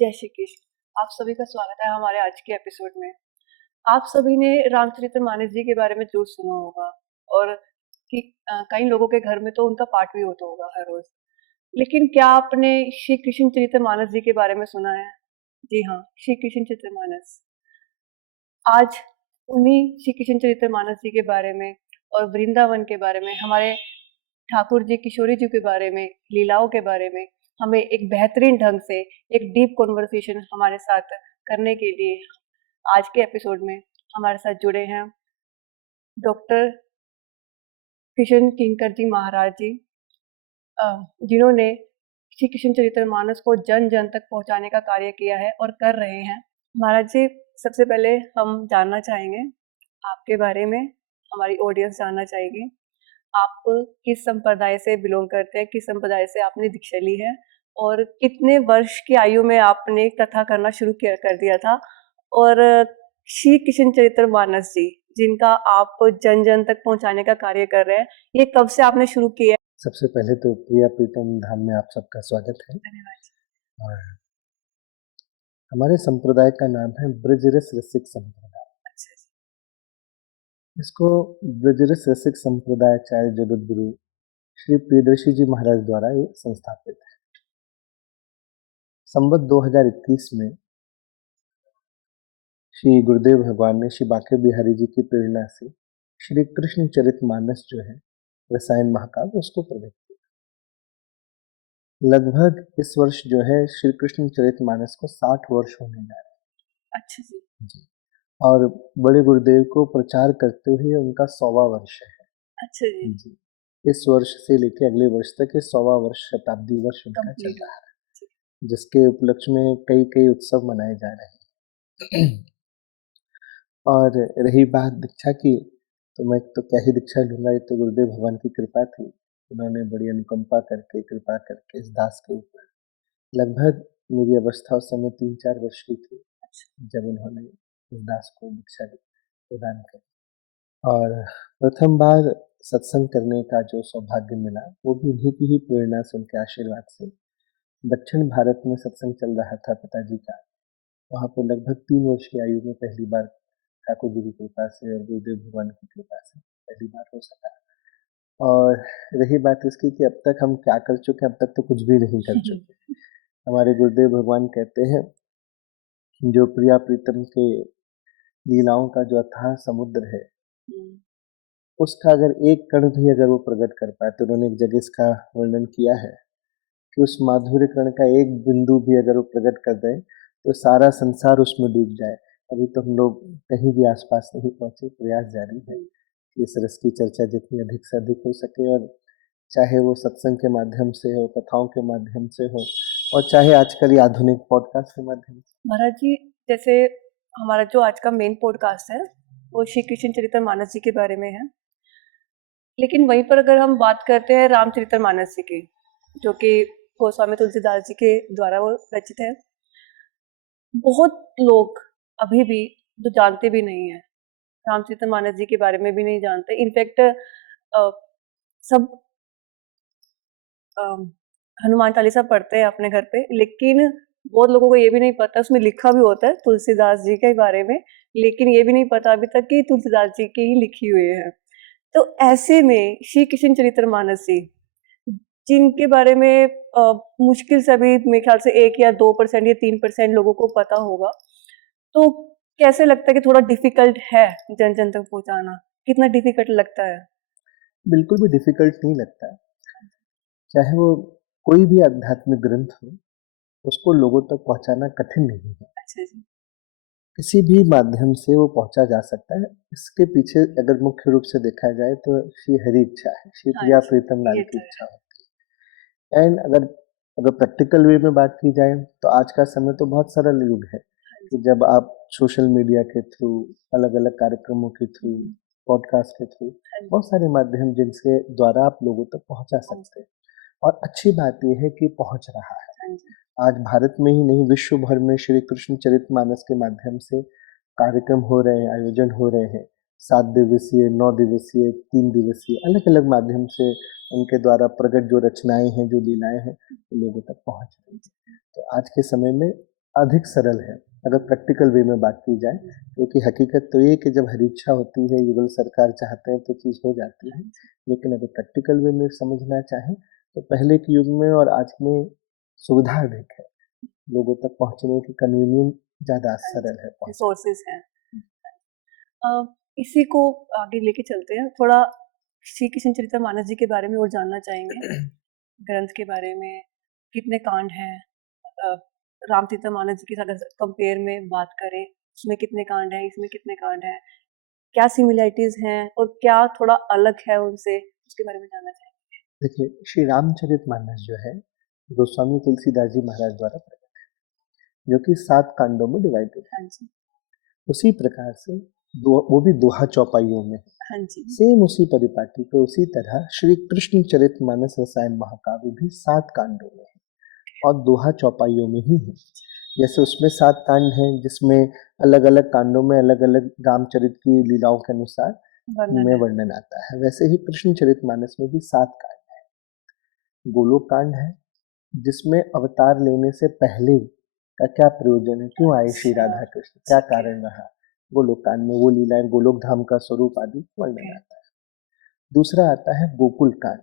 जय श्री कृष्ण। आप सभी का स्वागत है हमारे आज के एपिसोड में। आप सभी ने रामचरितमानस जी के बारे में ज़रूर सुना होगा और कि कई लोगों के घर में तो उनका पाठ भी होता होगा हर रोज़। लेकिन क्या आपने श्री कृष्ण चरितमानस जी के बारे में सुना है? जी हाँ, श्री कृष्ण चरितमानस। आज उन्हीं श्री कृष्ण चरितमानस जी के बारे में और वृंदावन के बारे में, हमारे ठाकुर जी, किशोरी जी के बारे में, लीलाओं के बारे में हमें एक बेहतरीन ढंग से एक डीप कॉन्वर्सेशन हमारे साथ करने के लिए आज के एपिसोड में हमारे साथ जुड़े हैं डॉक्टर किशन किंकर जी महाराज जी, जिन्होंने श्री कृष्ण चरितमानस को जन जन तक पहुंचाने का कार्य किया है और कर रहे हैं। महाराज जी, सबसे पहले हम जानना चाहेंगे आपके बारे में, हमारी ऑडियंस जानना चाहेगी आप किस संप्रदाय से बिलोंग करते हैं, किस संप्रदाय से आपने दीक्षा ली है और कितने वर्ष की आयु में आपने कथा करना शुरू किया कर दिया था, और श्री कृष्ण चरितमानस जी जिनका आप जन जन तक पहुंचाने का कार्य कर रहे हैं, ये कब से आपने शुरू किया है? सबसे पहले तो प्रिया प्रीतम धाम में आप सबका स्वागत है। धन्यवाद। और हमारे संप्रदाय का नाम है ब्रजरस रसिक संप्रदाय। अच्छा जी। इसको ब्रजरस रसिक संप्रदायाचार्य जगत गुरु श्री प्रियदर्शी जी महाराज द्वारा ये संस्थापित है। संवत 2021 में श्री गुरुदेव भगवान ने श्री बांके बिहारी जी की प्रेरणा से श्री कृष्ण चरितमानस जो है रसायन महाकाव्य उसको प्रकट किया। लगभग इस वर्ष जो है श्री कृष्ण चरितमानस को 60 वर्ष होने जा रहे हैं। अच्छा जी। जी। और बड़े गुरुदेव को प्रचार करते हुए उनका 100वां वर्ष है। अच्छा जी। जी। इस वर्ष से लेके अगले वर्ष तक ये 100वां वर्ष शताब्दी वर्ष उनका चल रहा है, जिसके उपलक्ष्य में कई कई उत्सव मनाए जा रहे हैं। और रही बात दीक्षा की, तो मैं तो क्या ही दीक्षा लूंगा, ये तो गुरुदेव भगवान की कृपा थी। उन्होंने बड़ी अनुकंपा करके कृपा करके इस दास के ऊपर, लगभग मेरी अवस्था उस समय 3-4 वर्ष की थी जब उन्होंने इस दास को दीक्षा प्रदान करी। और प्रथम बार सत्संग करने का जो सौभाग्य मिला वो भी उन्हीं की ही प्रेरणा से, उनके आशीर्वाद से। दक्षिण भारत में सत्संग चल रहा था पिताजी का, वहाँ पे लगभग 3 वर्ष की आयु में पहली बार ठाकुर जी की कृपा से और गुरुदेव भगवान की कृपा से पहली बार हो सका। और रही बात इसकी कि अब तक हम क्या कर चुके, अब तक तो कुछ भी नहीं कर चुके। हमारे गुरुदेव भगवान कहते हैं जो प्रिया प्रीतम के लीलाओं का जो अथाह समुद्र है, उसका अगर एक कण भी अगर वो प्रकट कर पाए, तो उन्होंने एक जगह इसका वर्णन किया है कि उस माधुर्य कण का एक बिंदु भी अगर वो प्रकट कर दे तो सारा संसार उसमें डूब जाए। अभी तो हम लोग कहीं भी आसपास नहीं पहुंचे, प्रयास जारी है कि इस रस की चर्चा जितनी अधिक से अधिक हो सके, और चाहे वो सत्संग के माध्यम से हो, कथाओं के माध्यम से हो, और चाहे आजकल ये आधुनिक पॉडकास्ट के माध्यम से। महाराज जी, जैसे हमारा जो आज का मेन पॉडकास्ट है वो श्री कृष्ण चरितमानस जी के बारे में है, लेकिन वहीं पर अगर हम बात करते हैं रामचरितमानस जी की, जो कि गोस्वामी तुलसीदास जी के द्वारा वो रचित है, बहुत लोग अभी भी जो जानते भी नहीं है, रामचरितमानस जी के बारे में भी नहीं जानते। इनफैक्ट सब हनुमान चालीसा पढ़ते हैं अपने घर पे, लेकिन बहुत लोगों को ये भी नहीं पता, उसमें लिखा भी होता है तुलसीदास जी के बारे में, लेकिन ये भी नहीं पता अभी तक कि तुलसीदास जी की ही लिखी हुई है। तो ऐसे में श्री कृष्ण चरितमानस जी, जिनके बारे में मुश्किल से अभी मेरे ख्याल से 1 या 2% या 3% लोगों को पता होगा, तो कैसे लगता है कि थोड़ा डिफिकल्ट है जन जन तक पहुंचाना? कितना डिफिकल्ट लगता है? बिल्कुल भी डिफिकल्ट नहीं लगता। चाहे वो कोई भी आध्यात्मिक ग्रंथ हो, उसको लोगों तक पहुंचाना कठिन नहीं है। अच्छा जी। किसी भी माध्यम से वो पहुंचा जा सकता है। इसके पीछे अगर मुख्य रूप से देखा जाए तो श्री हरि इच्छा है, श्री हाँ प्रिया जी, प्रीतम लाल ये की तो है। इच्छा होती है। एंड अगर अगर प्रैक्टिकल वे में बात की जाए तो आज का समय तो बहुत सरल युग है कि जब आप सोशल मीडिया के थ्रू, अलग अलग कार्यक्रमों के थ्रू, पॉडकास्ट के थ्रू, बहुत सारे माध्यम जिनसे द्वारा आप लोगों तक पहुंचा सकते हैं। और अच्छी बात यह है कि पहुंच रहा है। आज भारत में ही नहीं, विश्व भर में श्री कृष्ण चरितमानस के माध्यम से कार्यक्रम हो रहे हैं, आयोजन हो रहे हैं। 7 दिवसीय, 9 दिवसीय, 3 दिवसीय, अलग अलग माध्यम से उनके द्वारा प्रकट जो रचनाएं हैं, जो लीलाएं हैं, वो लोगों तक पहुंच रही हैं। तो आज के समय में अधिक सरल है अगर प्रैक्टिकल वे में बात की जाए, क्योंकि हकीकत तो ये कि जब हरी इच्छा होती है, युगल सरकार चाहते हैं तो चीज़ हो जाती है। लेकिन अगर प्रैक्टिकल वे में समझना चाहें तो पहले के युग में और आज में सुविधा अधिक है, लोगों तक पहुंचने की कन्वीनियंस ज़्यादा सरल है पहुंचना। रिसोर्सेज हैं। इसी को आगे लेके चलते हैं, थोड़ा श्री कृष्ण चरितमानस जी के बारे में और जानना चाहेंगे। ग्रंथ के बारे में कितने कांड हैं, रामचरितमानस जी के साथ अगर कंपेयर में बात करें, उसमें कितने कांड हैं, इसमें कितने कांड हैं, क्या सिमिलरिटीज हैं और क्या थोड़ा अलग है उनसे, उसके बारे में जानना चाहेंगे। देखिए, श्री रामचरितमानस जो है गोस्वामी तुलसीदास जी महाराज द्वारा प्रकट है, जो कि 7 कांडों में डिवाइडेड है। हाँ जी, उसी प्रकार से वो भी दोहा चौपाइयों में, हाँ जी, सेम उसी परिपाटी पे उसी तरह श्री कृष्ण चरितमानस रसायन महाकाव्य भी 7 कांडों में है और दोहा चौपाइयों में ही है। जैसे उसमें 7 कांड हैं जिसमें अलग अलग कांडों में अलग अलग रामचरित की लीलाओं के अनुसार में वर्णन आता है, वैसे ही कृष्ण चरितमानस में भी 7 कांड है। गोलोक कांड है जिसमें अवतार लेने से पहले का क्या प्रयोजन है, क्यों आए श्री राधा कृष्ण, क्या कारण रहा, गोलोक कांड में वो लीलाएं, गोलोक धाम का स्वरूप आदि वर्णन आता है। दूसरा आता है गोकुल कांड,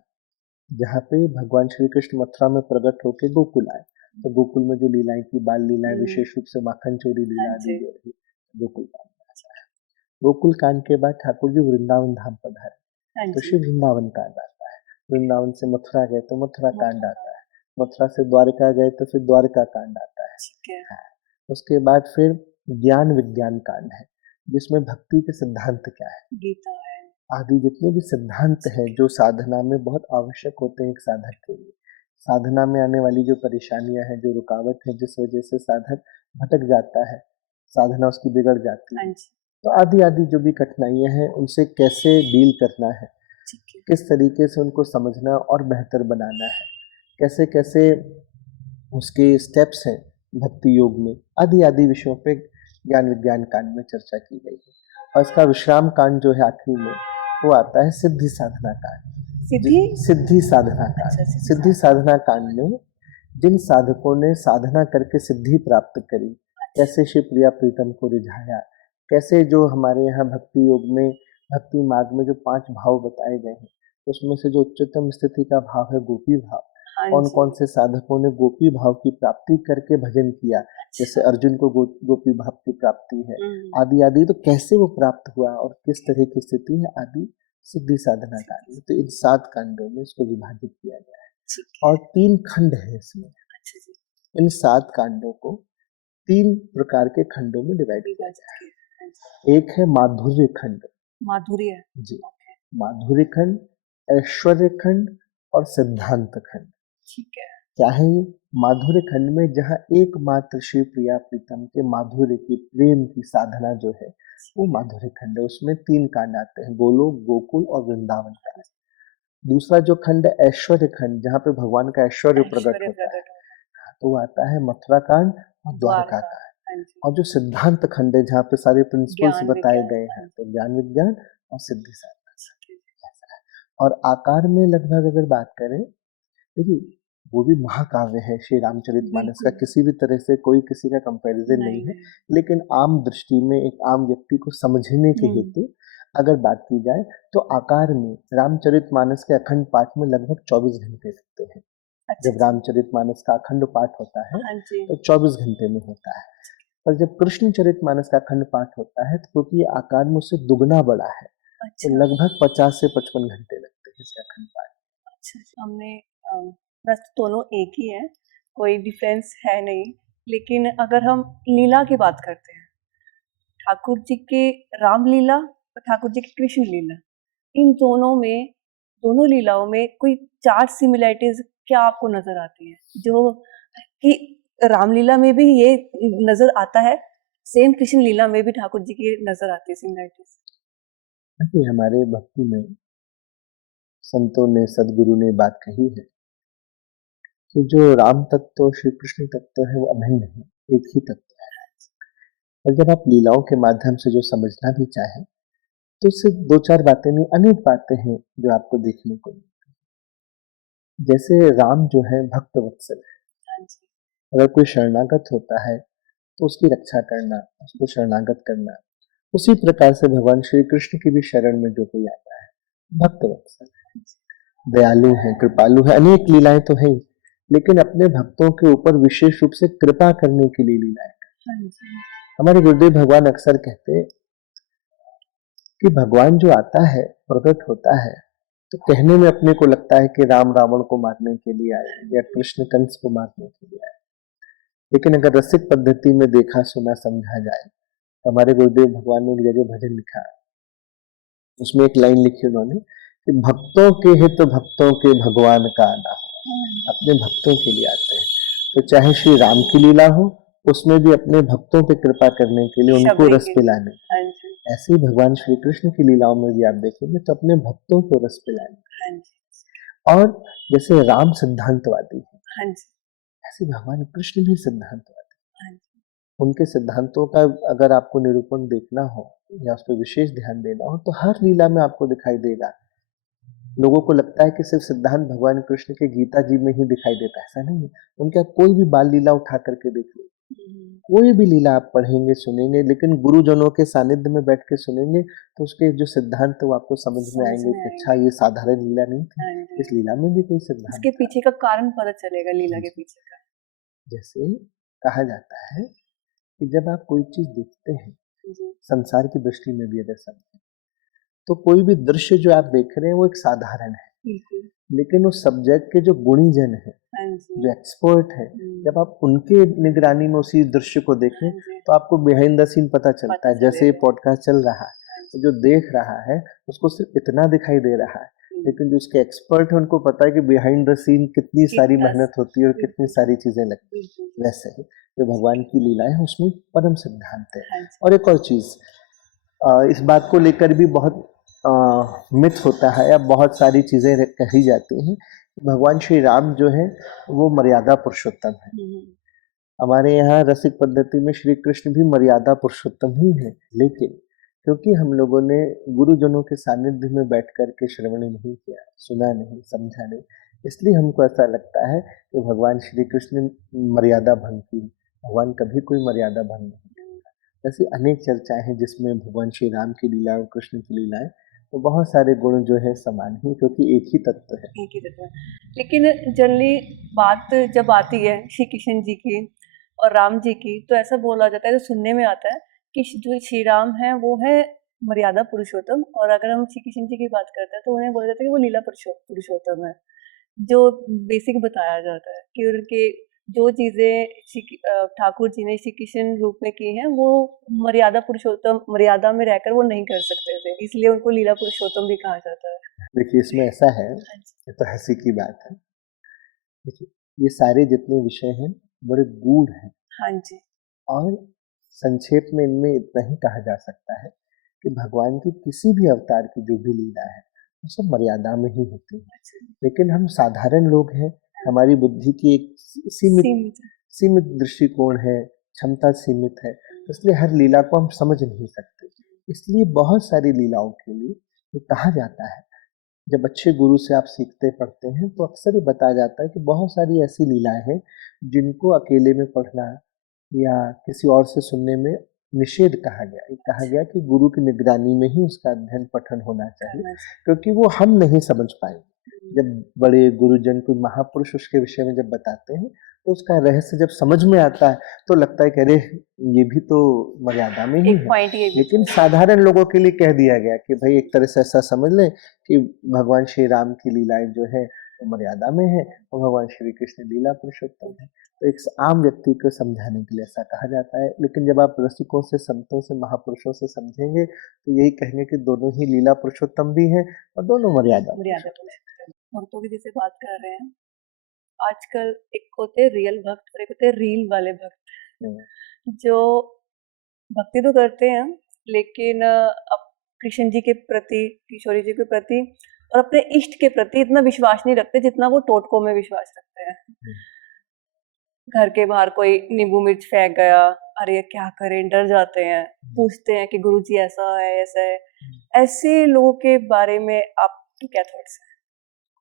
जहाँ पे भगवान श्री कृष्ण मथुरा में प्रकट होकर गोकुल आए, तो गोकुल में जो लीलाएं की, बाल लीलाएं, विशेष रूप से माखन चोरी लीला आदि जो रही, गोकुल कांड में आता है। गोकुल कांड के बाद ठाकुर जी वृंदावन धाम पधारे तो श्री वृंदावन कांड आता है। वृंदावन से मथुरा गए तो मथुरा कांड आता है। मथुरा से द्वारका गए तो फिर द्वारका कांड आता है। हाँ। उसके बाद फिर ज्ञान विज्ञान कांड है, जिसमें भक्ति के सिद्धांत क्या है, गीता है, आदि जितने भी सिद्धांत हैं जो साधना में बहुत आवश्यक होते हैं एक साधक के लिए। साधना में आने वाली जो परेशानियां हैं, जो रुकावट है, जिस वजह से साधक भटक जाता है, साधना उसकी बिगड़ जाती है, तो आदि आदि जो भी कठिनाइयां हैं उनसे कैसे डील करना है, किस तरीके से उनको समझना और बेहतर बनाना है, कैसे कैसे उसके स्टेप्स हैं भक्ति योग में, आदि आदि विषयों पे ज्ञान विज्ञान कांड में चर्चा की गई है। और इसका विश्राम कांड जो है आखिरी में, वो आता है सिद्धि साधना कांड। सिद्धि साधना कांड। सिद्धि साधना कांड में जिन साधकों ने साधना करके सिद्धि प्राप्त करी, कैसे श्री प्रिया प्रीतम को रिझाया, कैसे जो हमारे यहाँ भक्ति योग में, भक्ति मार्ग में जो 5 भाव बताए गए हैं, उसमें से जो उच्चतम स्थिति का भाव है गोपी भाव, कौन कौन से साधकों ने गोपी भाव की प्राप्ति करके भजन किया, जैसे अर्जुन को गोपी भाव की प्राप्ति है, आदि आदि, तो कैसे वो प्राप्त हुआ और किस तरह की स्थिति है, आदि सिद्धि साधना कांड में। तो इन 7 कांडों में इसको विभाजित किया गया है और 3 खंड है इसमें। इन 7 कांडों को 3 प्रकार के खंडों में डिवाइड किया गया है। एक है माधुर्य खंड, माधुर्य जी, माधुर्य खंड, ऐश्वर्य खंड और सिद्धांत खंड। ठीक है। क्या है ये? माधुर्य खंड में जहाँ एकमात्र श्री प्रिया प्रीतम के माधुर्य की, प्रेम की साधना जो है, वो माधुर्य खंड है। उसमें 3 कांड आते हैं, गोलोक, गोकुल और वृंदावन कांड। दूसरा जो खंड है ऐश्वर्य खंड, जहाँ पे भगवान का ऐश्वर्य प्रकट होता है, तो वो आता है मथुरा कांड और द्वारका कांड। और जो सिद्धांत खंड है, जहाँ पे सारे प्रिंसिपल्स बताए गए हैं, तो ज्ञान विज्ञान और सिद्धि साधना। और आकार में लगभग अगर बात करें, देखिए वो भी महाकाव्य है श्री रामचरितमानस का, किसी भी तरह से कोई किसी का कंपैरिजन नहीं है, लेकिन आम दृष्टि में एक आम व्यक्ति को समझने के हेतु अगर बात की जाए तो आकार में रामचरितमानस के अखंड पाठ में लगभग 24 घंटे लगते हैं। जब रामचरितमानस का अखंड पाठ होता है तो 24 घंटे में होता है, और जब कृष्ण चरितमानस का अखंड पाठ होता है तो क्योंकि ये आकार में उससे दुगना बड़ा है, तो लगभग 50 से 55 घंटे लगते हैं इसे अखंड पाठ। अच्छा, हमने वैसे दोनों एक ही है, कोई डिफरेंस है नहीं, लेकिन अगर हम लीला की बात करते हैं, ठाकुर जी के रामलीला और ठाकुर जी की कृष्ण लीला, इन दोनों लीलाओं में कोई 4 सिमिलरिटीज क्या आपको नजर आती है, जो कि रामलीला में भी ये नजर आता है, सेम कृष्ण लीला में भी ठाकुर जी की नजर आती है सिमिलरिटीज? हमारे भक्ति में संतों ने, सदगुरु ने बात कही है कि जो राम तत्व और श्री कृष्ण तत्व है वो अभिन्न है, एक ही तत्व है। और जब आप लीलाओं के माध्यम से जो समझना भी चाहें तो सिर्फ 2-4 बातें नहीं, अनेक बातें हैं जो आपको देखने को मिलती हैं। जैसे राम जो है भक्त वत्सल है, अगर कोई शरणागत होता है तो उसकी रक्षा करना, उसको शरणागत करना। उसी प्रकार से भगवान श्री कृष्ण की भी शरण में जो कोई आता है, भक्त वत्सल है, दयालु है, कृपालु है, अनेक लीलाएं तो है, लेकिन अपने भक्तों के ऊपर विशेष रूप से कृपा करने के लिए लीलाएं। हमारे गुरुदेव भगवान अक्सर कहते हैं कि भगवान जो आता है, प्रकट होता है, तो कहने में अपने को लगता है कि राम रावण को मारने के लिए आए या कृष्ण कंस को मारने के लिए आए, लेकिन अगर रसिक पद्धति में देखा सुना समझा जाए तो हमारे गुरुदेव भगवान ने एक जगह भजन लिखा, उसमें एक लाइन लिखी उन्होंने कि भक्तों के हित भक्तों के भगवान का आना हो। अपने भक्तों के लिए आते हैं, तो चाहे श्री राम की लीला हो, उसमें भी अपने भक्तों पे कृपा करने के लिए, उनको रस पिलाने। ऐसे ही भगवान श्री कृष्ण की लीलाओं में भी आप देखेंगे तो अपने भक्तों को रस पिलाने। और जैसे राम सिद्धांतवादी है, ऐसे भगवान कृष्ण भी सिद्धांतवादी। उनके सिद्धांतों का अगर आपको निरूपण देखना हो या उस पर विशेष ध्यान देना हो तो हर लीला में आपको दिखाई देगा। लोगों को लगता है कि सिर्फ सिद्धांत भगवान कृष्ण के गीता जी में ही दिखाई देता है, ऐसा नहीं है। उनका कोई भी बाल लीला उठा करके देख लो, कोई भी लीला आप पढ़ेंगे सुनेंगे, लेकिन गुरुजनों के सानिध्य में बैठ के सुनेंगे तो उसके जो सिद्धांत वो आपको समझ में आएंगे कि अच्छा ये साधारण लीला नहीं थी, इस लीला में भी कोई सिद्धांत, इसके पीछे का कारण पता चलेगा, लीला के पीछे का। जैसे कहा जाता है कि जब आप कोई चीज देखते हैं, संसार की दृष्टि में भी अगर समझें, तो कोई भी दृश्य जो आप देख रहे हैं वो एक साधारण है, लेकिन उस सब्जेक्ट के जो गुणीजन है, जो एक्सपर्ट है, जब आप उनके निगरानी में उसी दृश्य को देखें तो आपको बिहाइंड द सीन पता चलता है। जैसे ये पॉडकास्ट चल रहा है, तो जो देख रहा है उसको सिर्फ इतना दिखाई दे रहा है, लेकिन जो उसके एक्सपर्ट है उनको पता है कि बिहाइंड द सीन कितनी सारी मेहनत होती है और कितनी सारी चीजें लगती है। वैसे ही जो भगवान की लीला है उसमें परम सिद्धांत है। और एक और चीज, इस बात को लेकर भी बहुत मिथ होता है या बहुत सारी चीजें कही जाती हैं। भगवान श्री राम जो है वो मर्यादा पुरुषोत्तम है। हमारे यहाँ रसिक पद्धति में श्री कृष्ण भी मर्यादा पुरुषोत्तम ही है, लेकिन क्योंकि हम लोगों ने गुरुजनों के सानिध्य में बैठ कर के श्रवण नहीं किया, सुना नहीं, समझा नहीं, इसलिए हमको ऐसा लगता है कि भगवान श्री कृष्ण ने मर्यादा भंग की। भगवान कभी कोई मर्यादा भंग नहीं करता। ऐसी अनेक चर्चाएं हैं जिसमें भगवान श्री राम की लीला और कृष्ण की लीलाएं, तो बहुत सारे गुण जो है समान ही, क्योंकि एक ही तत्व है। एक ही तत्व है। लेकिन जनरली बात जब आती है श्री कृष्ण जी की और राम जी की, तो ऐसा बोला जाता है, तो सुनने में आता है कि जो श्री राम है वो है मर्यादा पुरुषोत्तम, और अगर हम श्री कृष्ण जी की बात करते हैं तो उन्हें बोला जाता है कि वो लीला पुरुषोत्तम है। जो बेसिक बताया जाता है कि उनके जो चीजें ठाकुर जी ने श्री कृष्ण रूप में की हैं वो मर्यादा पुरुषोत्तम, मर्यादा में रहकर वो नहीं कर सकते थे, इसलिए उनको लीला पुरुषोत्तम भी कहा जाता है। देखिए इसमें ऐसा है, ये तो हंसी की बात है, देखिए ये सारे जितने विषय हैं बड़े गूढ़ हैं। हाँ जी। और संक्षेप में इनमें इतना ही कहा जा सकता है कि भगवान की किसी भी अवतार की जो भी लीला है वो सब मर्यादा में ही होती है। लेकिन हम साधारण लोग हैं, हमारी बुद्धि की एक सीमित दृष्टिकोण है, क्षमता सीमित है, इसलिए हर लीला को हम समझ नहीं सकते। इसलिए बहुत सारी लीलाओं के लिए ये कहा जाता है, जब अच्छे गुरु से आप सीखते पढ़ते हैं तो अक्सर ये बताया जाता है कि बहुत सारी ऐसी लीलाएं हैं जिनको अकेले में पढ़ना या किसी और से सुनने में निषेध कहा गया। कहा गया कि गुरु की निगरानी में ही उसका अध्ययन पठन होना चाहिए, क्योंकि वो हम नहीं समझ पाएंगे। जब बड़े गुरुजन कोई महापुरुष उसके विषय में जब बताते हैं तो उसका रहस्य जब समझ में आता है तो लगता है कि अरे ये भी तो मर्यादा में ही है। लेकिन साधारण लोगों के लिए कह दिया गया कि भाई एक तरह से ऐसा समझ लें कि भगवान श्री राम की लीलाएं जो है वो मर्यादा में है और भगवान श्री कृष्ण लीला पुरुषोत्तम है। तो एक आम व्यक्ति को समझाने के लिए ऐसा कहा जाता है। लेकिन जब आप रसिकों से, संतों से, महापुरुषों से समझेंगे तो यही कहेंगे कि दोनों ही लीला पुरुषोत्तम भी हैं और दोनों मर्यादा भक्तों की जैसे बात कर रहे हैं, आजकल एक होते हैं रियल भक्त और एक होते हैं रील वाले भक्त, जो भक्ति तो करते हैं लेकिन अब कृष्ण जी के प्रति, किशोरी जी के प्रति और अपने इष्ट के प्रति इतना विश्वास नहीं रखते जितना वो टोटकों में विश्वास रखते हैं। घर के बाहर कोई नींबू मिर्च फेंक गया, अरे ये क्या करें, डर जाते हैं, पूछते हैं कि गुरुजी ऐसा है ऐसा है। ऐसे लोगों के बारे में आपकी क्या थॉट्स है?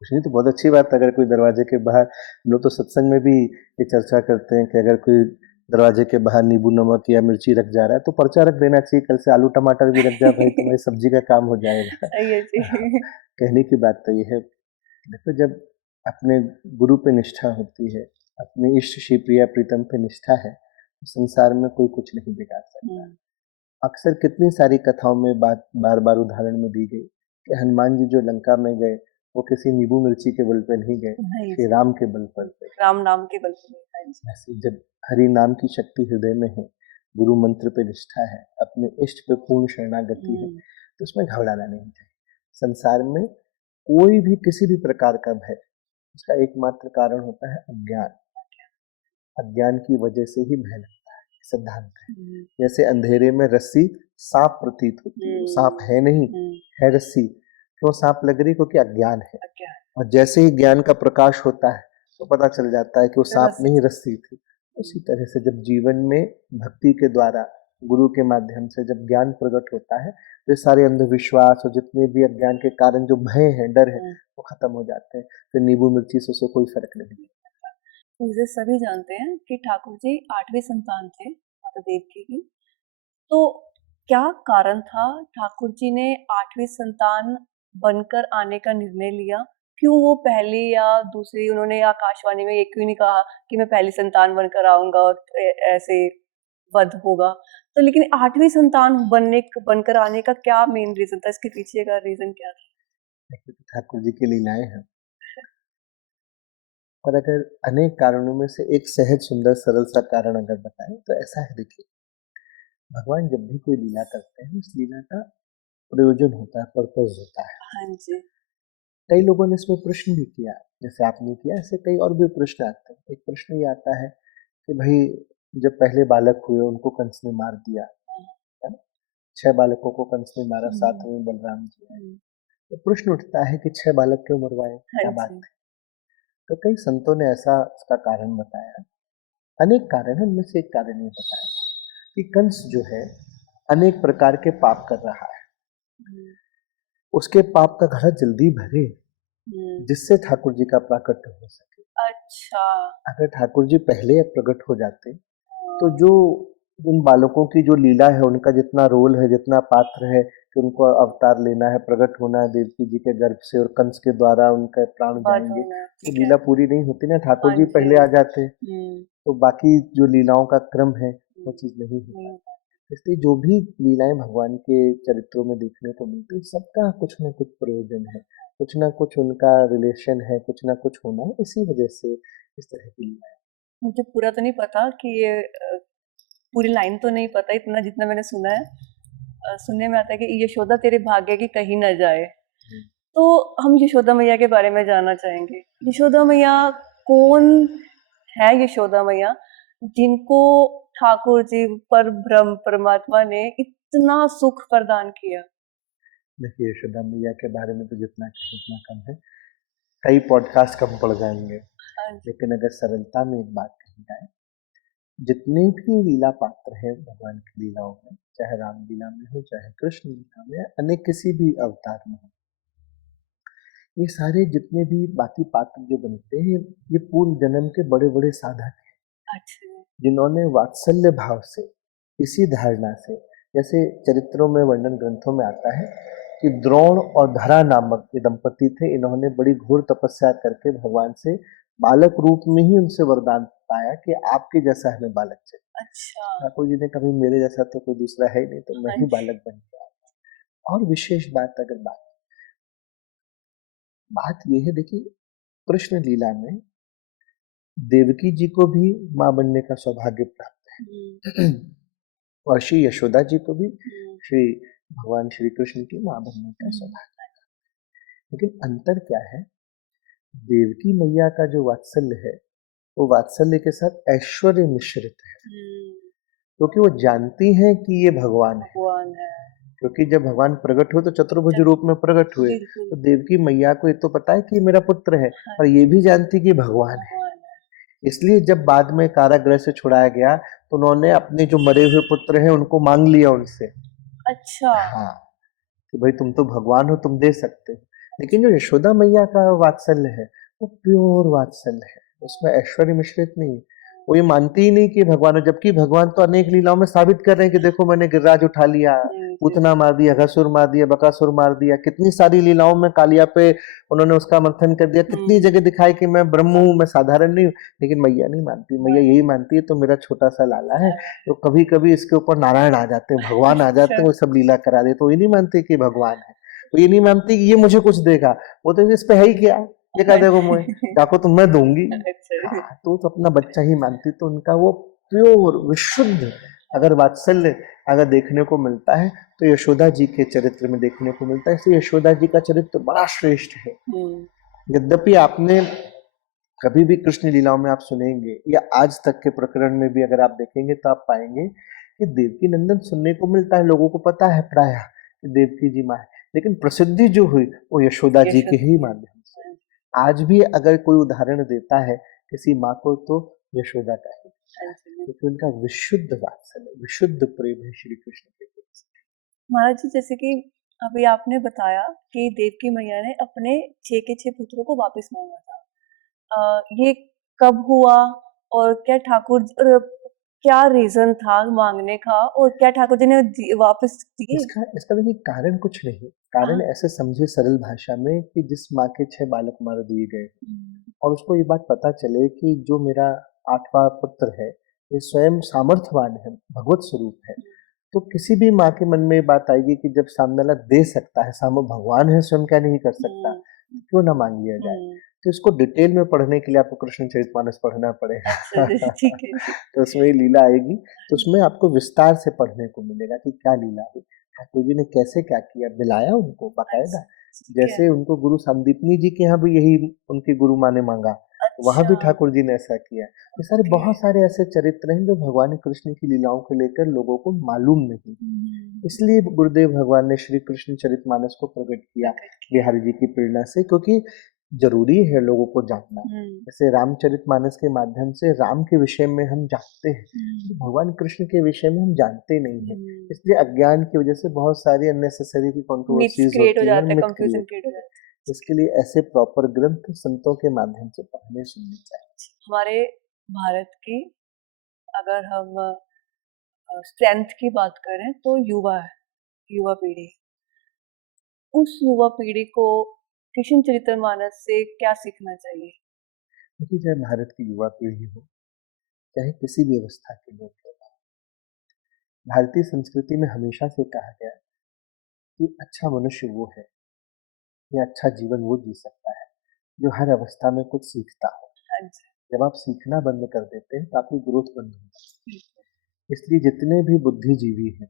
कुछ नहीं, तो बहुत अच्छी बात। अगर कोई दरवाजे के बाहर, हम लोग तो सत्संग में भी ये चर्चा करते हैं कि अगर कोई दरवाजे के बाहर नींबू नमक या मिर्ची रख जा रहा है तो पर्चा रख देना चाहिए, कल से आलू टमाटर भी रख जा भाई, तुम्हारी सब्जी का काम हो जाएगा। सही है जी। कहने की बात तो ये है, देखो जब अपने गुरु पे निष्ठा होती है, अपने इष्ट श्री प्रिया प्रीतम पे निष्ठा है, तो संसार में कोई कुछ नहीं बिगाड़ सकता। अक्सर कितनी सारी कथाओं में बात बार बार उदाहरण में दी गई कि हनुमान जी जो लंका में गए वो किसी नींबू मिर्ची के बल पे नहीं गए, नहीं श्री जी, राम के बल पर गए। राम नाम के बल पे। हाँ जी। ऐसे जब हरि नाम की शक्ति हृदय में है, गुरु मंत्र पे निष्ठा है, अपने इष्ट पे पूर्ण शरणागति है, तो उसमें घबराना नहीं चाहिए। संसार में कोई भी किसी भी प्रकार का भय, उसका एकमात्र कारण होता है अज्ञान। अज्ञान की वजह से ही भय लगता है, सिद्धांत है। जैसे अंधेरे में रस्सी सांप प्रतीत होती है, सांप है नहीं, है रस्सी। क्यों सांप लग रही? क्योंकि अज्ञान है। और जैसे ही ज्ञान का प्रकाश होता है तो पता चल जाता है कि वो सांप नहीं रस्सी थी। उसी तरह से जब जीवन में भक्ति के द्वारा गुरु के माध्यम से जब ज्ञान प्रकट होता है तो ये सारे अंधविश्वास और जितने भी अज्ञान के कारण जो भय है, डर है, वो खत्म हो जाते हैं। फिर नींबू मिर्ची से उसे कोई फर्क नहीं पड़ता। मुझे सभी जानते हैं कि ठाकुर जी 8वीं संतान थे माता देवकी की। तो क्या कारण था ठाकुर जी ने 8वीं संतान बनकर आने का निर्णय लिया? क्यों वो पहली या दूसरी, उन्होंने आकाशवाणी में ये क्यों नहीं कहा कि मैं पहली संतान बनकर आऊंगा और ऐसे वध होगा? तो लेकिन 8वीं संतान बनकर आने का क्या मेन रीजन था? इसके पीछे का रीजन क्या था? ठाकुर जी की लीलाएं हैं, और अगर अनेक कारणों में से एक सहज सुंदर सरल सा कारण अगर बताएं तो ऐसा है, देखिए भगवान जब भी कोई लीला करते हैं उस लीला का प्रयोजन होता है, पर्पज होता है। हाँ जी। कई लोगों ने इसमें प्रश्न भी किया, जैसे आपने किया, ऐसे कई और भी प्रश्न आते हैं। एक प्रश्न ये आता है कि भाई जब पहले बालक हुए उनको कंस ने मार दिया, है ना? 6 बालकों को कंस ने मारा, 7वें बलराम जी आए। तो प्रश्न उठता है कि 6 बालक क्यों मरवाए, क्या बात है? तो कई संतों ने ऐसा उसका कारण बताया। अनेक कारण है, उनमें से एक कारण ये बताया कि कंस जो है अनेक प्रकार के पाप कर रहा है, उसके पाप का घड़ा जल्दी भरे जिससे ठाकुर जी का प्राकट्य हो सके। अच्छा। अगर ठाकुर जी पहले प्रकट हो जाते तो जो उन बालकों की जो लीला है, उनका जितना रोल है, जितना पात्र है कि उनको अवतार लेना है, प्रकट होना है देवकी जी के गर्भ से और कंस के द्वारा उनके प्राण जाएंगे, तो लीला पूरी नहीं होती ना। ठाकुर जी पहले आ जाते तो बाकी जो लीलाओं का क्रम है वो चीज नहीं होता। इसलिए जो भी लीलाएं भगवान के चरित्रों में देखने को मिलती है, सबका कुछ ना कुछ प्रयोजन है, कुछ ना कुछ उनका रिलेशन है, कुछ ना कुछ होना है, इसी वजह से इस तरह की लीलाएं। मुझे पूरा तो नहीं पता कि ये पूरी लाइन तो नहीं पता, इतना जितना मैंने सुना है। सुनने में आता है कि यशोदा तेरे भाग्य की कहीं न जाए। तो हम यशोदा मैया के बारे में जानना चाहेंगे। यशोदा मैया कौन है? यशोदा मैया जिनको ठाकुर जी पर ब्रह्म परमात्मा ने इतना सुख प्रदान किया। देखिए यशोदा मैया के बारे में तो जितना कहें उतना कम है, कई पॉडकास्ट कम पड़ जाएंगे। लेकिन अगर सरलता में एक बात कही जाए, जितने भी लीला पात्र हैं भगवान की लीलाओं में, चाहे राम लीला में हो, चाहे कृष्ण लीला में, अन्य किसी भी अवतार में हो, ये सारे जितने भी बाकी पात्र जो बनते हैं ये पूर्व जन्म के बड़े बड़े साधक हैं। अच्छा। जिन्होंने वात्सल्य भाव से, इसी धारणा से, जैसे चरित्रों में वर्णन ग्रंथों में आता है कि द्रोण और धरा नामक ये दंपति थे, इन्होंने बड़ी घोर तपस्या करके भगवान से बालक रूप में ही उनसे वरदान पाया कि आपके जैसा हमें बालक चाहिए। अच्छा। ठाकुर जी ने कभी मेरे जैसा तो कोई दूसरा है ही नहीं, तो मैं ही बालक बन गया। और विशेष बात अगर बात ये है, देखिए कृष्ण लीला में देवकी जी को भी मां बनने का सौभाग्य प्राप्त है और श्री यशोदा जी को भी श्री भगवान श्री कृष्ण की मां बनने का सौभाग्य है। लेकिन अंतर क्या है? देवकी मैया का जो वात्सल्य है वो वात्सल्य के साथ ऐश्वर्य मिश्रित है, क्योंकि वो जानती हैं कि ये भगवान है। क्योंकि जब भगवान प्रकट हुए तो चतुर्भुज रूप में प्रकट हुए, तो देवकी मैया को ये तो पता है कि मेरा पुत्र है, और ये भी जानती कि भगवान है। इसलिए जब बाद में कारागृह से छुड़ाया गया तो उन्होंने अपने जो मरे हुए पुत्र हैं उनको मांग लिया उनसे। अच्छा। हाँ, कि भाई तुम तो भगवान हो, तुम दे सकते हो। लेकिन जो यशोदा मैया का वात्सल्य है वो प्योर वात्सल्य है, उसमें ऐश्वर्य मिश्रित नहीं। वो ये मानती ही नहीं कि भगवान है, जबकि भगवान तो अनेक लीलाओं में साबित कर रहे हैं कि देखो मैंने गिरिराज उठा लिया, पूतना मार दिया, घसुर मार दिया, बकासुर मार दिया, कितनी सारी लीलाओं में कालिया पे उन्होंने उसका मंथन कर दिया, कितनी जगह दिखाई कि मैं ब्रह्म हूँ, मैं साधारण नहीं हूँ। लेकिन मैया नहीं मानती, मैया यही मानती है तो मेरा छोटा सा लाला है, तो कभी कभी इसके ऊपर नारायण आ जाते हैं, भगवान आ जाते हैं, वो सब लीला करा दे, तो ये नहीं मानती कि भगवान है, वो ये नहीं मानती कि ये मुझे कुछ देगा, वो तो इस पे है ही क्या, ये कह देखो मुझे जाको तो मैं दूंगी। हाँ, तो अपना बच्चा ही मानती, तो उनका वो प्योर विशुद्ध अगर वात्सल्य अगर देखने को मिलता है तो यशोदा जी के चरित्र में देखने को मिलता है। इसलिए यशोदा जी का चरित्र बड़ा श्रेष्ठ है। यद्यपि आपने कभी भी कृष्ण लीलाओं में आप सुनेंगे या आज तक के प्रकरण में भी अगर आप देखेंगे तो आप पाएंगे कि देवकी नंदन सुनने को मिलता है, लोगों को पता है प्राय कि देवकी जी माँ है, लेकिन प्रसिद्धि जो हुई वो यशोदा जी के ही माध्यम से। आज भी अगर कोई उदाहरण देता है किसी माँ को तो यशोदा का है, क्योंकि उनका विशुद्ध वात्सल्य, विशुद्ध प्रेम है श्री कृष्ण के प्रति। महाराज जी, जैसे कि अभी आपने बताया कि देवकी मैया ने अपने 6 के 6 पुत्रों को वापस मांगा था, ये कब हुआ और क्या ठाकुर क्या रीजन था मांगने का, और क्या ठाकुर जी ने वापस दिए? इसका देखिए कारण कुछ नहीं, कारण ऐसे समझे सरल भाषा में कि जिस माँ के 6 बालक मार दिए गए और उसको ये बात पता चले कि जो मेरा 8वां पुत्र है ये स्वयं सामर्थ्यवान है, भगवत स्वरूप है, तो किसी भी माँ के मन में ये बात आएगी कि जब सामने वाला दे सकता है, सामने भगवान है, स्वयं क्या नहीं कर सकता, क्यों ना मांग लिया जाए। तो इसको डिटेल में पढ़ने के लिए आपको कृष्ण चरितमानस पढ़ना पड़ेगा। ठीक है। तो उसमें लीला आएगी, तो उसमें आपको विस्तार से पढ़ने को मिलेगा कि क्या लीला हुई, ठाकुर जी ने कैसे क्या किया, मिलाया उनको बाकायदा, जैसे उनको गुरु संदीपनी जी के यहाँ भी यही उनकी गुरु माँ ने मांगा, वहां भी ठाकुर जी ने ऐसा किया। ये सारे बहुत सारे ऐसे चरित्र हैं जो भगवान कृष्ण की लीलाओं को लेकर लोगों को मालूम नहीं, इसलिए गुरुदेव भगवान ने श्री कृष्ण चरितमानस को प्रकट किया बिहारी जी की प्रेरणा से, क्योंकि जरूरी है लोगों को जानना। जैसे रामचरितमानस के माध्यम से राम के विषय में हम जानते हैं, भगवान कृष्ण के विषय में हम जानते नहीं है, इसलिए अज्ञान की वजह से बहुत सारी अननेसेसरी की कंट्रोवर्सीज होती है। इसके लिए ऐसे प्रॉपर ग्रंथ संतों के माध्यम से पढ़ने सुनने चाहिए। हमारे भारत की अगर हम स्ट्रेंथ की बात करें तो युवा है, युवा पीढ़ी, उस युवा पीढ़ी को कृष्ण चरितमानस से क्या सीखना चाहिए? देखिए, चाहे भारत की युवा पीढ़ी हो चाहे किसी भी अवस्था के लोग हो, भारतीय संस्कृति में हमेशा से कहा गया कि अच्छा मनुष्य वो है या अच्छा जीवन वो जी सकता है जो हर अवस्था में कुछ सीखता हो। जब आप सीखना बंद कर देते हैं तो आपकी ग्रोथ बंद हो जाती है। इसलिए जितने भी बुद्धिजीवी हैं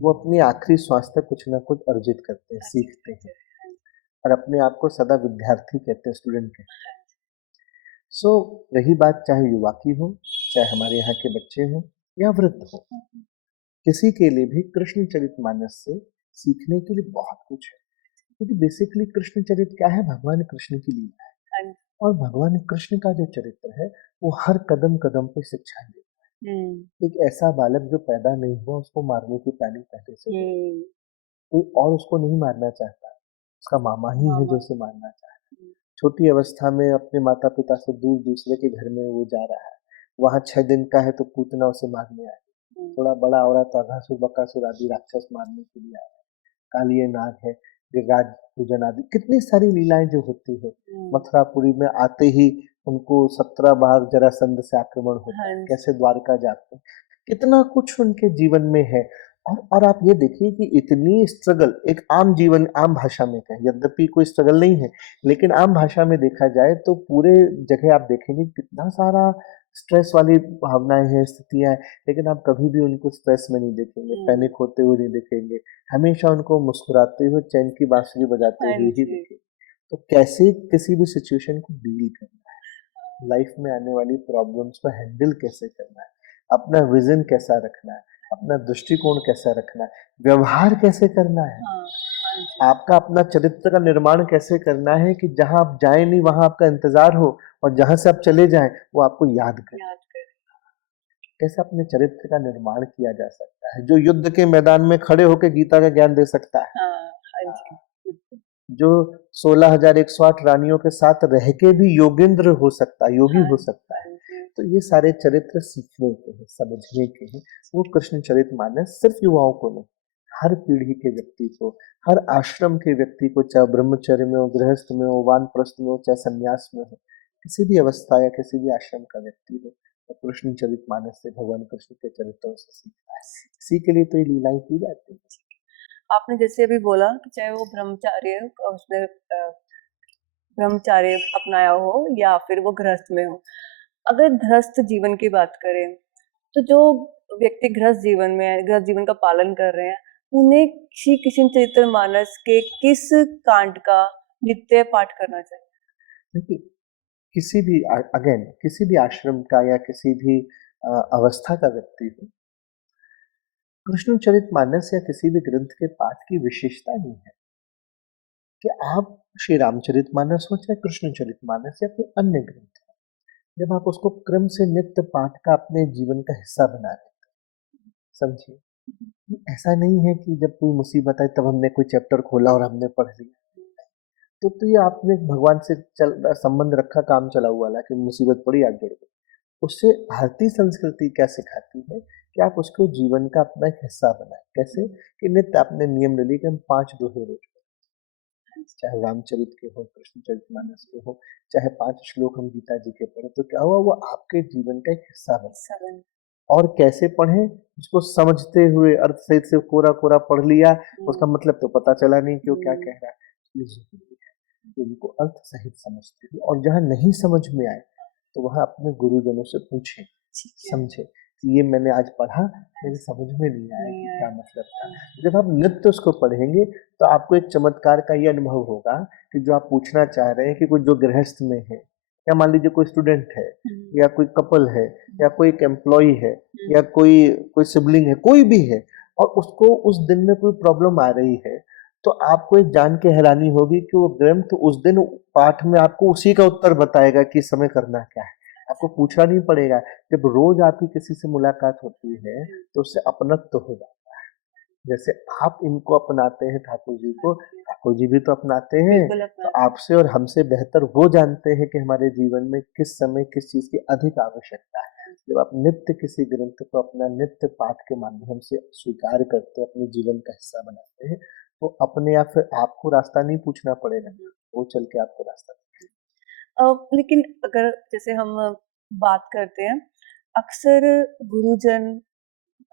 वो अपनी आखिरी श्वास तक कुछ ना कुछ अर्जित करते हैं, सीखते हैं, और अपने आप को सदा विद्यार्थी कहते हैं, स्टूडेंट कहते हैं। सो रही बात चाहे युवा की हो, चाहे हमारे यहाँ के बच्चे हों या वृद्ध हो, किसी के लिए भी कृष्ण चरितमानस से सीखने के लिए बहुत कुछ है, क्योंकि बेसिकली कृष्ण चरित क्या है, भगवान कृष्ण की लीला है, और भगवान कृष्ण का जो चरित्र है वो हर कदम कदम पे शिक्षा देता है। एक ऐसा बालक जो पैदा नहीं हुआ उसको मारने की प्लानिंग पहले से कोई और उसको नहीं मारना चाहता, उसका मामा ही है जो उसे मारना चाहता है। छोटी अवस्था में अपने माता पिता से दूर दूसरे के घर में वो जा रहा है, वहां 6 दिन का है तो पूतना उसे मारने आए, थोड़ा बड़ा हो रहा तो अघासुर बकासुर आदि राक्षस मारने के लिए आए, कालिए नाग है, गिरिराज पूजन आदि कितनी सारी लीलाएं जो होती है। मथुरापुरी में आते ही उनको 17 बार जरासंध से आक्रमण होता है, कैसे द्वारका जाते हैं, कितना कुछ उनके जीवन में है। और आप ये देखिए कि इतनी स्ट्रगल एक आम जीवन आम भाषा में कहें, यद्यपि कोई स्ट्रगल नहीं है, लेकिन आम भाषा में देखा जाए तो पूरे जगह आप देखेंगे कितना सारा स्ट्रेस वाली भावनाएं हैं, स्थितियां हैं, लेकिन आप कभी भी उनको स्ट्रेस में नहीं देखेंगे, पैनिक होते हुए नहीं देखेंगे, हमेशा उनको मुस्कुराते हुए चैन की बांसुरी बजाते हुए ही देखेंगे। तो कैसे किसी भी सिचुएशन को डील करना है, लाइफ में आने वाली प्रॉब्लम्स को हैंडल कैसे करना है, अपना विजन कैसा रखना है, अपना दृष्टिकोण कैसा रखना है, व्यवहार कैसे करना है, आपका अपना चरित्र का निर्माण कैसे करना है कि जहां आप जाए नहीं वहां आपका इंतजार हो, और जहां से आप चले जाएं वो आपको याद करे। कैसे अपने चरित्र का निर्माण किया जा सकता है, जो युद्ध के मैदान में खड़े होकर गीता का ज्ञान दे सकता है, जो 16,108 रानियों के साथ रह के भी योगेंद्र हो सकता है, योगी हो सकता है, तो ये सारे चरित्र सीखने के हैं, समझने के हैं। वो कृष्णचरितमानस सिर्फ युवाओं को नहीं, हर पीढ़ी के व्यक्ति को, हर आश्रम के व्यक्ति को, चाहे ब्रह्मचर्य में हो, गृहस्थ में हो, वानप्रस्थ में हो, चाहे संन्यास में हो, किसी भी अवस्था या किसी भी आश्रम का व्यक्ति हो, तो कृष्णचरितमानस से भगवान कृष्ण के चरित्रों से सीखता है। इसी के लिए तो ये लीलाएं की जाती है। आपने जैसे अभी बोला कि चाहे वो ब्रह्मचार्य उसने ब्रह्मचार्य अपनाया हो या फिर वो गृहस्थ में हो। अगर गृहस्थ जीवन की बात करें, तो जो व्यक्ति गृहस्थ जीवन में है, गृहस्थ जीवन का पालन कर रहे हैं, उन्हें श्री कृष्ण चरितमानस के किस कांड का नित्य पाठ करना चाहिए? देखिए, किसी भी अगेन किसी भी आश्रम का या किसी भी अवस्था का व्यक्ति हो, कृष्णचरितमानस या किसी भी ग्रंथ के पाठ की विशेषता ये है कि आप श्री रामचरितमानस हो चाहे कृष्णचरितमानस या कोई अन्य ग्रंथ हो, जब आप उसको क्रम से नित्य पाठ का अपने जीवन का हिस्सा बना लेते हैं, समझिए, ऐसा नहीं है कि जब कोई मुसीबत आई तब हमने कोई चैप्टर खोला और हमने पढ़ लिया। तो ये आपने भगवान से संबंध रखा, काम चला हुआ वाला कि मुसीबत पड़ी आप जुड़ गए। उससे भारतीय संस्कृति क्या सिखाती है कि आप उसको जीवन का अपना एक हिस्सा बनाए। कैसे? कि नित्य आपने नियम ले लिए कि हम 5 दोहे रोज पढ़ें, चाहे रामचरित के हो, कृष्णचरितमानस के हो, चाहे 5 श्लोक हम गीता जी के पढ़े, तो क्या हुआ, वो आपके जीवन का एक हिस्सा बने। और कैसे पढ़ें? उसको समझते हुए अर्थ सहित से कोरा कोरा पढ़ लिया, उसका मतलब तो पता चला नहीं कि वो क्या कह रहा है। ये जरूरी है कि उनको अर्थ सहित समझते हुए, और जहाँ नहीं समझ में आए तो वहाँ अपने गुरुजनों से पूछें, समझे कि ये मैंने आज पढ़ा, मेरे समझ में नहीं आया कि क्या मतलब था। जब आप नित्य उसको पढ़ेंगे तो आपको एक चमत्कार का ये अनुभव होगा कि जो आप पूछना चाह रहे हैं कि कोई जो गृहस्थ में है, या मान लीजिए कोई स्टूडेंट है, या कोई कपल है, या कोई एक एम्प्लॉय है, या कोई कोई सिबलिंग है, कोई भी है, और उसको उस दिन में कोई प्रॉब्लम आ रही है, तो आपको एक जान के हैरानी होगी कि वो ग्रंथ उस दिन पाठ में आपको उसी का उत्तर बताएगा कि इस समय करना क्या है। आपको पूछना नहीं पड़ेगा। जब रोज आपकी किसी से मुलाकात होती है तो उससे अपनत्व हो जाता है। जैसे आप इनको अपनाते हैं ठाकुर जी को, ठाकुर जी भी तो अपनाते हैं। तो आपसे और हमसे बेहतर वो जानते हैं कि हमारे जीवन में किस समय किस चीज की अधिक आवश्यकता है। जब आप नित्य किसी ग्रंथ को अपना नित्य पाठ के माध्यम से स्वीकार करते, अपने जीवन का हिस्सा बनाते हैं, तो अपने आप फिर आपको रास्ता नहीं पूछना पड़ेगा, वो चल के आपको रास्ता। लेकिन अगर जैसे हम बात करते हैं, अक्सर गुरुजन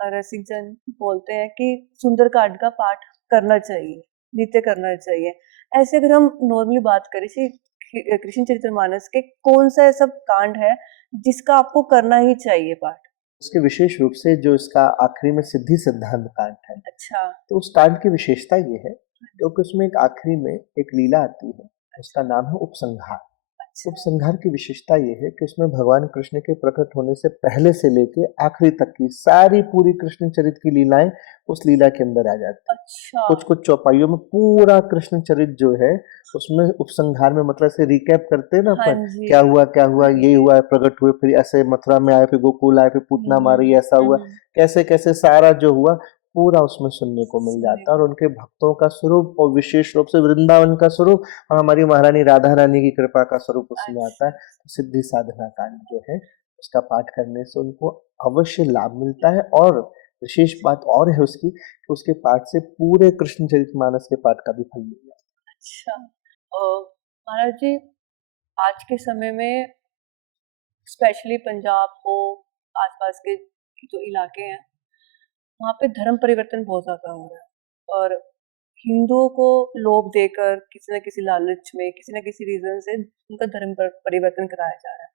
रसिकजन बोलते हैं कि सुंदरकांड का पाठ करना चाहिए, नित्य करना चाहिए। ऐसे अगर हम नॉर्मली बात करें कृष्ण चरितमानस के कौन सा ऐसा कांड है जिसका आपको करना ही चाहिए पाठ? इसके विशेष रूप से जो इसका आखिरी में सिद्धि सिद्धांत कांड है, अच्छा, तो उस कांड की विशेषता ये है क्योंकि उसमें एक आखिरी में एक लीला आती है, उसका नाम है उपसंहार। उपसंहार की विशेषता ये है कि उसमें भगवान कृष्ण के प्रकट होने से पहले से लेके आखिरी तक की सारी पूरी कृष्ण चरित की लीलाएं उस लीला के अंदर आ जाती है। अच्छा, कुछ कुछ चौपाइयों में पूरा कृष्ण चरित जो है उसमें उपसंहार में, मतलब से रिकैप करते हैं ना हाँ अपन, जी, क्या हुआ, ये हुआ, प्रकट हुए, फिर ऐसे मथुरा में आए, फिर गोकुल आए, फिर पूतना मारी, ऐसा हुआ, कैसे कैसे सारा जो हुआ पूरा उसमें सुनने को मिल जाता है। और उनके भक्तों का स्वरूप, और विशेष रूप से वृंदावन का स्वरूप, और हमारी महारानी राधा रानी की कृपा का स्वरूप उसमें आता है। तो सिद्धि साधना कांड जो है उसका पाठ करने से उनको अवश्य लाभ मिलता है। और विशेष बात और है उसकी कि उसके पाठ से पूरे कृष्ण चरितमानस के पाठ का भी फल मिल जाता है। अच्छा। महाराज जी, आज के समय में स्पेशली पंजाब हो, आसपास के जो इलाके हैं, वहाँ पे धर्म परिवर्तन बहुत ज़्यादा हो रहा है और हिंदुओं को लोभ देकर किसी न किसी लालच में, किसी न किसी रीज़न से उनका धर्म परिवर्तन कराया जा रहा है।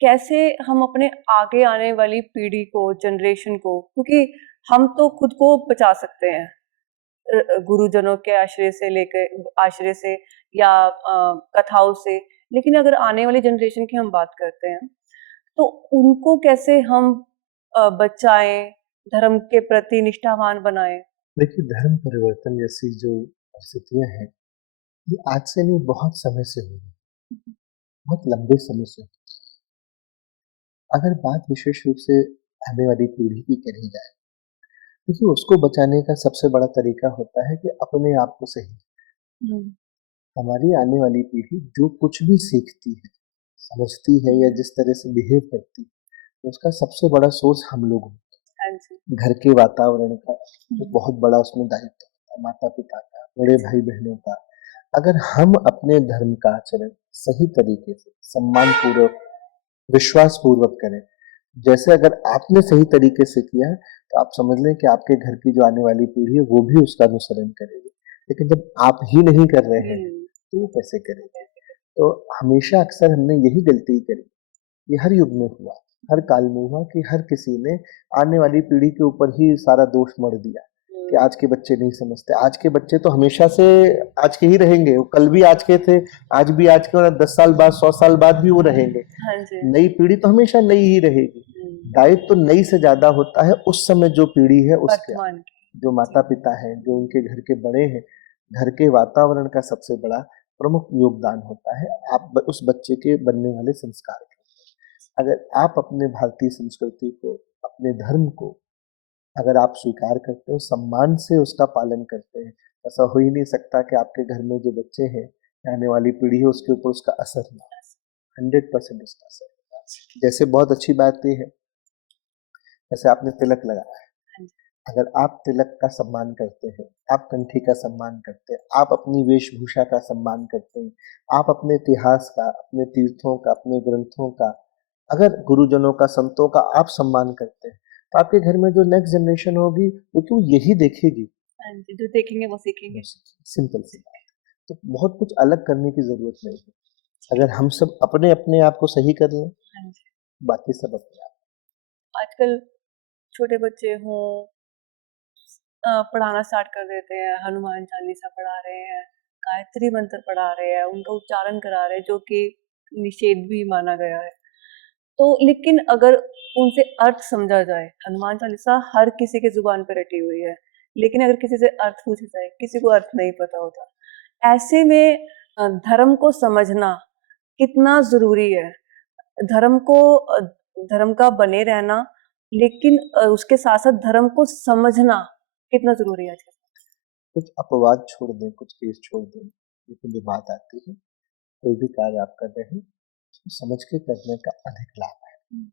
कैसे हम अपने आगे आने वाली पीढ़ी को, जनरेशन को, क्योंकि हम तो खुद को बचा सकते हैं गुरुजनों के आश्रय से या कथाओं से, लेकिन अगर आने वाली जनरेशन की हम बात करते हैं, तो उनको कैसे हम बचाएं, धर्म के प्रति निष्ठावान बनाएं? देखिए, धर्म परिवर्तन जैसी जो परिस्थितियां हैं ये आज से नहीं, बहुत समय से हो रही, बहुत लंबे समय से। अगर बात विशेष रूप से आने वाली पीढ़ी की करी जाए, देखिए उसको बचाने का सबसे बड़ा तरीका होता है कि अपने आप को सही। हम्म, हमारी आने वाली पीढ़ी जो कुछ भी सीखती है समझती है या जिस तरह से बिहेव करती है, उसका सबसे बड़ा सोर्स हम लोग हैं। हाँ जी। घर के वातावरण का एक बहुत बड़ा उसमें दायित्व होता है, माता पिता का, बड़े भाई बहनों का। अगर हम अपने धर्म का आचरण सही तरीके से सम्मान पूर्वक विश्वास पूर्वक करें, जैसे अगर आपने सही तरीके से किया है, तो आप समझ लें कि आपके घर की जो आने वाली पीढ़ी है वो भी उसका अनुसरण करेगी। लेकिन जब आप ही नहीं कर रहे हैं तो वो कैसे करेंगे? तो हमेशा अक्सर हमने यही गलती करी, ये हर युग में हुआ, हर काल में हुआ कि हर किसी ने आने वाली पीढ़ी के ऊपर ही सारा दोष मढ़ दिया कि आज के बच्चे नहीं समझते। आज के बच्चे तो हमेशा से आज के ही रहेंगे, वो कल भी आज के थे, आज भी आज के, और 10 साल बाद 100 साल बाद भी वो रहेंगे। हाँ जी। नई पीढ़ी तो हमेशा नई ही रहेगी। दायित्व तो नई से ज्यादा होता है उस समय जो पीढ़ी है उसके, वर्तमान की। जो माता पिता हैं, जो उनके घर के बड़े हैं। घर के वातावरण का सबसे बड़ा प्रमुख योगदान होता है आप उस बच्चे के बनने वाले संस्कार के। अगर आप अपने भारतीय संस्कृति को, अपने धर्म को अगर आप स्वीकार करते हो, सम्मान से उसका पालन करते हैं, ऐसा हो ही नहीं सकता कि आपके घर में जो बच्चे हैं, आने वाली पीढ़ी है, उसके ऊपर उसका असर ना हो। 100% उसका असर होगा। जैसे बहुत अच्छी बात ये है, जैसे आपने तिलक लगाया है, अगर आप तिलक का सम्मान करते हैं, आप कंठी का सम्मान करते हैं, आप अपनी वेशभूषा का सम्मान करते हैं, आप अपने इतिहास का, अपने तीर्थों का, अपने ग्रंथों का, अगर गुरुजनों का, संतों का आप सम्मान करते हैं, तो आपके घर में जो नेक्स्ट जनरेशन होगी, क्योंकि वो यही देखेगी। हाँ जी, जो देखेंगे वो सीखेंगे। सिंपल सी बात। तो बहुत कुछ अलग करने की जरूरत नहीं है। अगर हम सब अपने अपने आप को सही कर लें, हाँ जी। बाकी सब अपने आप। आजकल छोटे बच्चे हों, पढ़ाना स्टार्ट कर देते हैं, हनुमान चालीसा पढ़ा रहे हैं, गायत्री मंत्र पढ़ा रहे हैं, उनका उच्चारण करा रहे हैं, जो कि निषेध भी माना गया है। तो लेकिन अगर उनसे अर्थ समझा जाए, हनुमान चालीसा हर किसी की जुबान पे रटी हुई है, लेकिन अगर किसी से अर्थ पूछा जाए, किसी को अर्थ नहीं पता होता। ऐसे में धर्म को समझना कितना जरूरी है। धर्म को धर्म का बने रहना, लेकिन उसके साथ साथ धर्म को समझना कितना जरूरी है आज के समय कुछ अपवाद छोड़ दें, कुछ केस छोड़ दें, लेकिन जो बात आती है, कोई भी कार्य आप कर रहे हैं, उसको समझ के करने का अधिक लाभ है। में।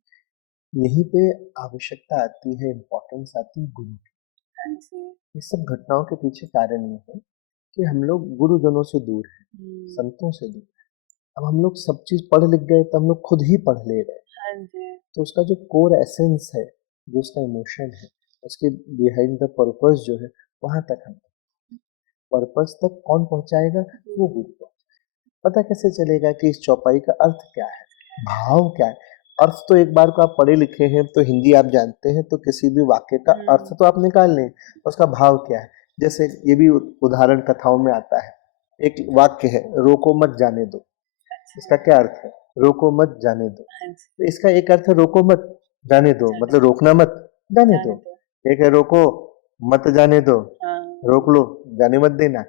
यहीं पे आवश्यकता आती है, इम्पोर्टेंस आती है गुरु की। हाँ जी। इस सब घटनाओं के पीछे कारण ये है कि हम लोग गुरुजनों से दूर हैं, संतों से दूर हैं। अब हम लोग सब चीज पढ़ लिख गए तो हम लोग खुद ही पढ़ ले रहे हैं। हाँ जी। तो उसका जो कोर एसेंस है, जो उसका इमोशन है, उसके बिहाइंड द पर्पस जो है, वहां तक हम, पर्पस तक कौन पहुंचाएगा? वो गुरु पहुंचाएगा। पता कैसे चलेगा कि इस चौपाई का अर्थ क्या है, भाव क्या है? अर्थ तो एक बार को आप पढ़े लिखे हैं तो हिंदी आप जानते हैं, तो किसी भी वाक्य का अर्थ तो आप निकाल लें, उसका भाव क्या है? जैसे ये भी उदाहरण कथाओं में आता है, एक वाक्य है, रोको मत जाने दो। इसका क्या अर्थ है? रोको मत जाने दो। हाँ जी। तो इसका एक अर्थ है रोको मत जाने दो, मतलब रोकना मत, जाने दो। एक है रोको मत जाने दो, हाँ। रोक लो, जाने मत देना।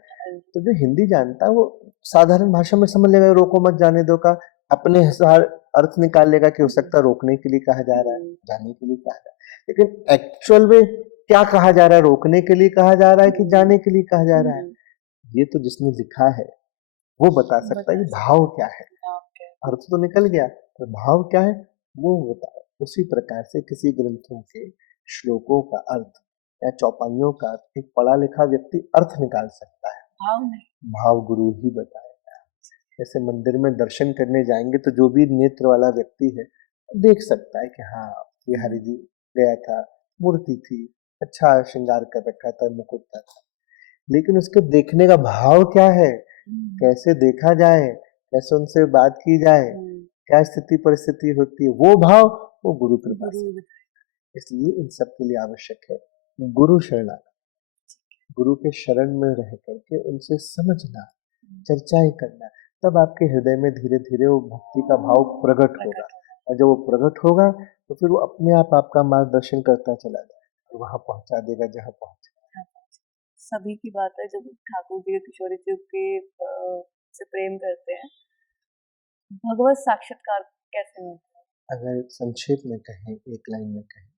तो जो हिंदी जानता है वो साधारण भाषा में समझ लेगा रोको मत जाने दो का अपने हिसाब अर्थ निकाल लेगा कि हो सकता है रोकने के लिए कहा जा रहा है, जाने के लिए कहा जा रहा है। लेकिन एक्चुअल में क्या कहा जा रहा है? रोकने के लिए कहा जा रहा है कि जाने के लिए कहा जा रहा है? ये तो जिसने लिखा है वो बता सकता है कि भाव क्या है। अर्थ तो निकल गया, तो भाव क्या है वो बताओ। उसी प्रकार से किसी ग्रंथों के श्लोकों का अर्थ या चौपाइयों का अर्थ एक पढ़ा लिखा व्यक्ति अर्थ निकाल सकता है, भाव नहीं। भाव गुरु ही बताएगा। जैसे मंदिर में दर्शन करने जाएंगे तो जो भी नेत्र वाला व्यक्ति है देख सकता है कि हाँ ये हरि जी गया था, मूर्ति थी, अच्छा श्रृंगार कर रखा था, मुकुट था, लेकिन उसके देखने का भाव क्या है, कैसे देखा जाए, कैसे उनसे बात की जाए, क्या स्थिति परिस्थिति होती है, वो भाव वो गुरु कृपा से। इसलिए इन सब के लिए आवश्यक है गुरु शरणागति, गुरु के शरण में रह करके उनसे समझना, चर्चाएं करना, तब आपके हृदय में धीरे धीरे वो भक्ति का भाव प्रकट होगा। और जब वो प्रकट होगा तो फिर वो अपने आप आपका मार्गदर्शन करता चला जाएगा और वहां पहुंचा देगा जहां पहुंचे। सभी की बात है जब ठाकुर जी किशोरी जी के से प्रेम करते हैं, भगवत साक्षात्कार कैसे मिलता है? अगर संक्षेप में कहें, एक लाइन में कहें,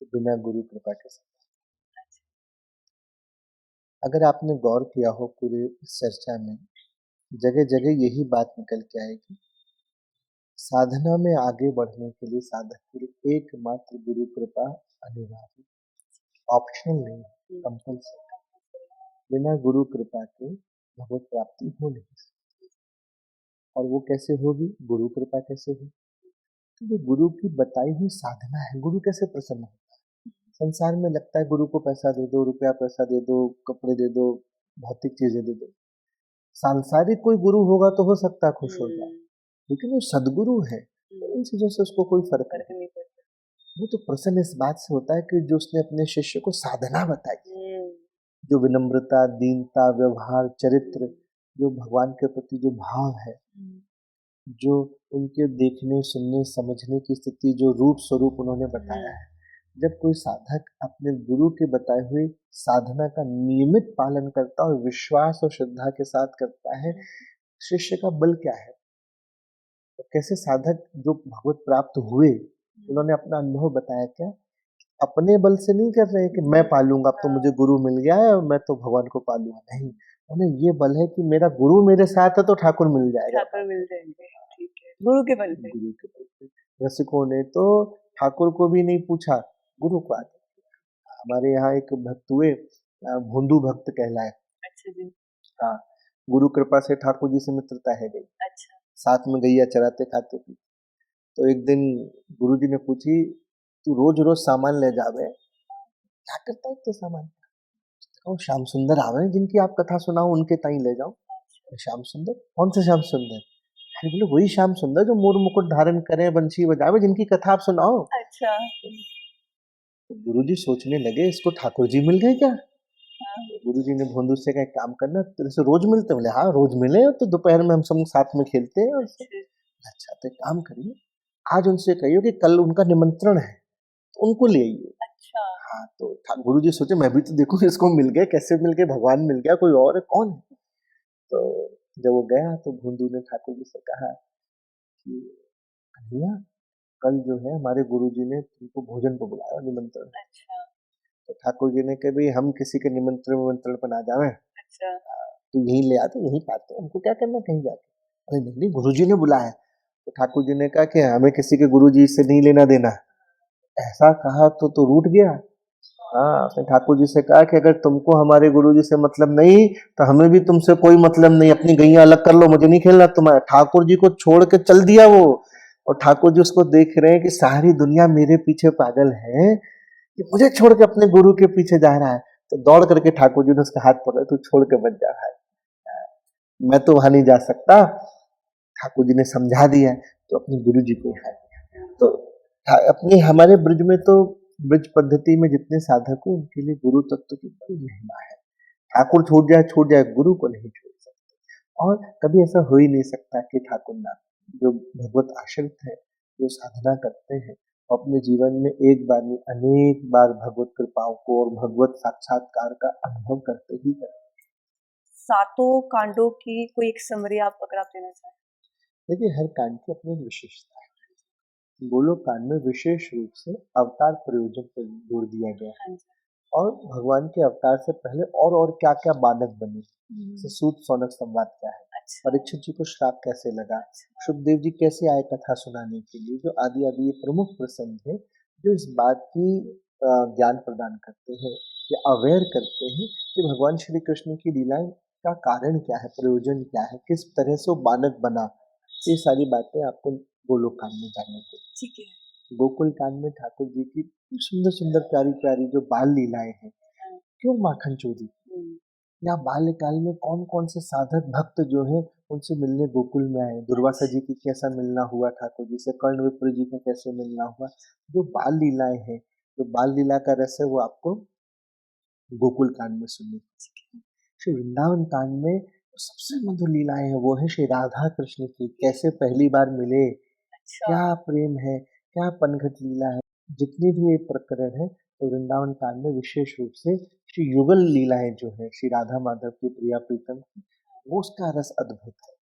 तो बिना गुरु कृपा के साथ। अगर आपने गौर किया हो पूरे इस चर्चा में, जगह जगह यही बात निकल के आएगी साधना में आगे बढ़ने के लिए साधक के लिए एकमात्र गुरु कृपा अनिवार्य, ऑप्शनल नहीं, कंपल्सरी। बिना गुरु कृपा के भगवत प्राप्ति हो नहीं सकती। और वो कैसे होगी, गुरु कृपा कैसे होगी? तो ये गुरु की बताई हुई साधना है। गुरु कैसे प्रसन्न होता है? संसार में लगता है गुरु को पैसा दे दो, रुपया पैसा दे दो, कपड़े दे दो, भौतिक चीजें दे दो। सांसारिक कोई गुरु होगा तो हो सकता है खुश हो जाए, लेकिन वो सदगुरु है तो इन चीजों से उसको कोई फर्क नहीं पड़ता। वो तो प्रसन्न इस बात से होता है कि जो उसने अपने शिष्य को साधना बताई, जो विनम्रता, दीनता, व्यवहार, चरित्र, जो भगवान के प्रति जो भाव है, जो उनके देखने, सुनने, समझने की स्थिति, जो रूप स्वरूप उन्होंने बताया है। जब कोई साधक अपने गुरु के बताए हुए साधना का नियमित पालन करता है और विश्वास और श्रद्धा के साथ करता है, शिष्य का बल क्या है? तो कैसे साधक जो भगवत प्राप्त हुए, उन्होंने अपना अनुभव बताया क्या? अपने बल से नहीं कर रहे कि मैं पालूंगा, अब तो मुझे गुरु मिल गया है और मैं तो भगवान को पालूंगा, नहीं। उन्हें ये बल है कि मेरा गुरु मेरे साथ है तो ठाकुर मिल जाएगा। ठाकुर मिल जाएंगे, ठीक है, गुरु के बल पे। गुरु के बल पे रसिकों ने तो ठाकुर को भी नहीं पूछा, गुरु को आगे। हमारे यहाँ एक भक्त हुए, भोंदू भक्त कहलाए। अच्छा जी। हाँ, गुरु कृपा से ठाकुर जी से मित्रता है गई। अच्छा। साथ में गैया चराते खाते पीते। तो एक दिन गुरु जी ने पूछी, तू रोज रोज सामान ले जावे, क्या करता है इतने सामान? तो श्याम सुंदर आवे जिनकी आप कथा सुनाओ उनके ताई ले जाओ। श्याम सुंदर? कौन से श्याम सुंदर? अरे बोले वही श्याम सुंदर जो मोर मुकुट धारण करे, बंशी बजावे, जिनकी कथा आप सुनाओ। अच्छा। तो गुरु जी सोचने लगे इसको ठाकुर जी मिल गए क्या? गुरु जी ने भोंदू से कहा, एक काम करना, तेरे से रोज मिलते? बोले हाँ रोज मिले, तो दोपहर में हम सब साथ में खेलते हैं। और अच्छा तो एक काम करिए, आज उनसे कहिए कि कल उनका निमंत्रण है, तो उनको ले आइए। अच्छा। हाँ, तो गुरु जी सोचे मैं भी तो देखूं इसको मिल गए, कैसे मिल गए, भगवान मिल गया, कोई और है कौन है? तो जब वो गया तो भोंदू ने ठाकुर जी से कहा कि कन्हैया, कल जो है हमारे गुरु जी ने तुमको भोजन को बुलाया, निमंत्रण। अच्छा। तो ठाकुर जी ने कहा भाई हम किसी के निमंत्रण पर ना जावे, अच्छा। तो यहीं ले आते, यहीं खाते, हमको क्या करना कहीं जाके। अरे नहीं नहीं, गुरु जी ने बुलाया। तो ठाकुर जी ने कहा कि हमें किसी के गुरु जी से नहीं लेना देना। ऐसा कहा तो रूठ गया। हाँ, उसने ठाकुर जी से कहा कि अगर तुमको हमारे गुरु जी से मतलब नहीं तो हमें भी तुमसे कोई मतलब नहीं, अपनी गैया अलग कर लो, मुझे नहीं खेलना तुम्हारे। ठाकुर जी को छोड़ के चल दिया वो। और ठाकुर जी उसको देख रहे हैं कि सारी दुनिया मेरे पीछे पागल है, कि मुझे छोड़ के अपने गुरु के पीछे जा रहा है। तो दौड़ करके ठाकुर जी ने उसका हाथ पकड़ा, तू छोड़ के मत जा भाई, मैं तो वहां नहीं जा सकता। ठाकुर जी ने समझा दिया तो अपने गुरु जी को उठा दिया। तो अपने हमारे ब्रज में तो ब्रज पद्धति में जितने साधक हो उनके लिए गुरु तत्व की बड़ी महिमा है। ठाकुर छूट जाए, गुरु को नहीं छोड़ सकते। और कभी ऐसा हो ही नहीं सकता कि ठाकुर ना, जो भगवत आश्रित है, जो साधना करते हैं, अपने जीवन में एक बार नहीं अनेक बार भगवत कृपाओं को और भगवत साक्षात्कार का अनुभव करते ही करते। सातों कांडों की कोई एक समरी आप अगर आप देना चाहें? देखिए हर कांड की अपनी विशेषता है। गोलोक कांड में विशेष रूप से अवतार प्रयोजन पर जोर दिया गया है और भगवान के अवतार से पहले और क्या क्या बालक बने, जैसे सूत सौनक संवाद क्या है, परीक्षित जी को श्राप कैसे लगा, सुखदेव जी कैसे आए कथा सुनाने के लिए, जो आदि आदि ये प्रमुख प्रसंग है जो इस बात की ज्ञान प्रदान करते हैं या अवेयर करते हैं कि भगवान श्री कृष्ण की लीलाएं का कारण क्या है, प्रयोजन क्या है, किस तरह से वो बालक बना। ये सारी बातें आपको गोलोक कांड में जानने को। ठीक है। गोकुल कांड में ठाकुर जी की सुंदर सुंदर प्यारी प्यारी जो बाल लीलाएं हैं, क्यों माखन चोरी, या बाल्यकाल में कौन कौन से साधक भक्त जो है उनसे मिलने गोकुल में आए, दुर्वासा जी की कैसा मिलना हुआ ठाकुर जी से, कर्ण विप्र जी का कैसे मिलना हुआ, जो बाल लीलाएं हैं, जो बाल लीला का रस है वो आपको गोकुल कांड में सुनने को। श्री वृंदावन कांड में सबसे मधुर लीलाएं है वो है श्री राधा कृष्ण की, कैसे पहली बार मिले, क्या प्रेम है, क्या पनघट लीला है। जितनी भी ये प्रकरण है तो वृंदावन कांड में विशेष रूप से श्री युगल लीलाएं जो है श्री राधा माधव की प्रिया प्रीतम की, वो उसका रस अद्भुत है।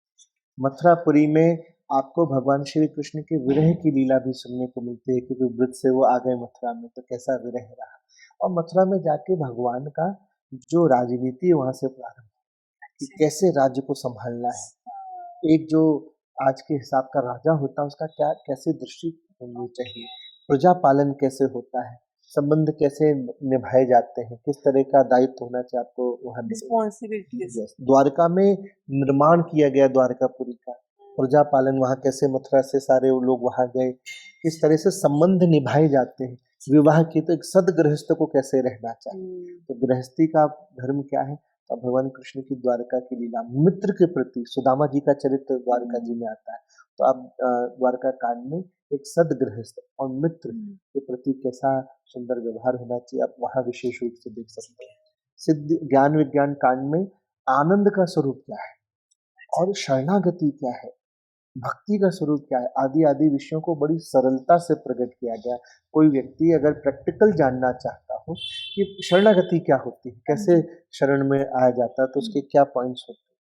मथुरापुरी में आपको भगवान श्री कृष्ण के विरह की लीला भी सुनने को मिलती है, क्योंकि ब्रज से वो आ गए मथुरा में तो कैसा विरह रहा। और मथुरा में जाके भगवान का जो राजनीति वहां से प्रारंभ कि कैसे राज्य को संभालना है। एक जो आज के हिसाब का राजा होता है उसका क्या कैसे दृष्टि होनी चाहिए, प्रजा पालन कैसे होता है, संबंध कैसे निभाए जाते हैं, किस तरह का दायित्व होना चाहिए आपको वहाँ रिस्पॉन्सिबिलिटीज। यस द्वारका में निर्माण किया गया द्वारकापुरी का, प्रजा पालन वहाँ कैसे मथुरा से सारे वो लोग वहाँ गए, किस तरह से संबंध निभाए जाते हैं, विवाह की तो एक सदगृहस्थ को कैसे रहना चाहिए, तो गृहस्थी का धर्म क्या है, तो भगवान कृष्ण की द्वारका की लीला मित्र के प्रति, सुदामा जी का चरित्र द्वारका जी में आता है, तो आप द्वारका कांड में एक सदगृहस्थ और मित्र के प्रति कैसा सुंदर व्यवहार होना चाहिए आप वहाँ विशेष रूप से देख सकते हैं। सिद्ध ज्ञान विज्ञान कांड में आनंद का स्वरूप क्या है और शरणागति क्या है, भक्ति का स्वरूप क्या है, आदि आदि विषयों को बड़ी सरलता से प्रकट किया गया। कोई व्यक्ति अगर प्रैक्टिकल जानना चाहता हो कि शरणागति क्या होती है, कैसे शरण में आया जाता है, तो उसके क्या पॉइंट्स होते हैं,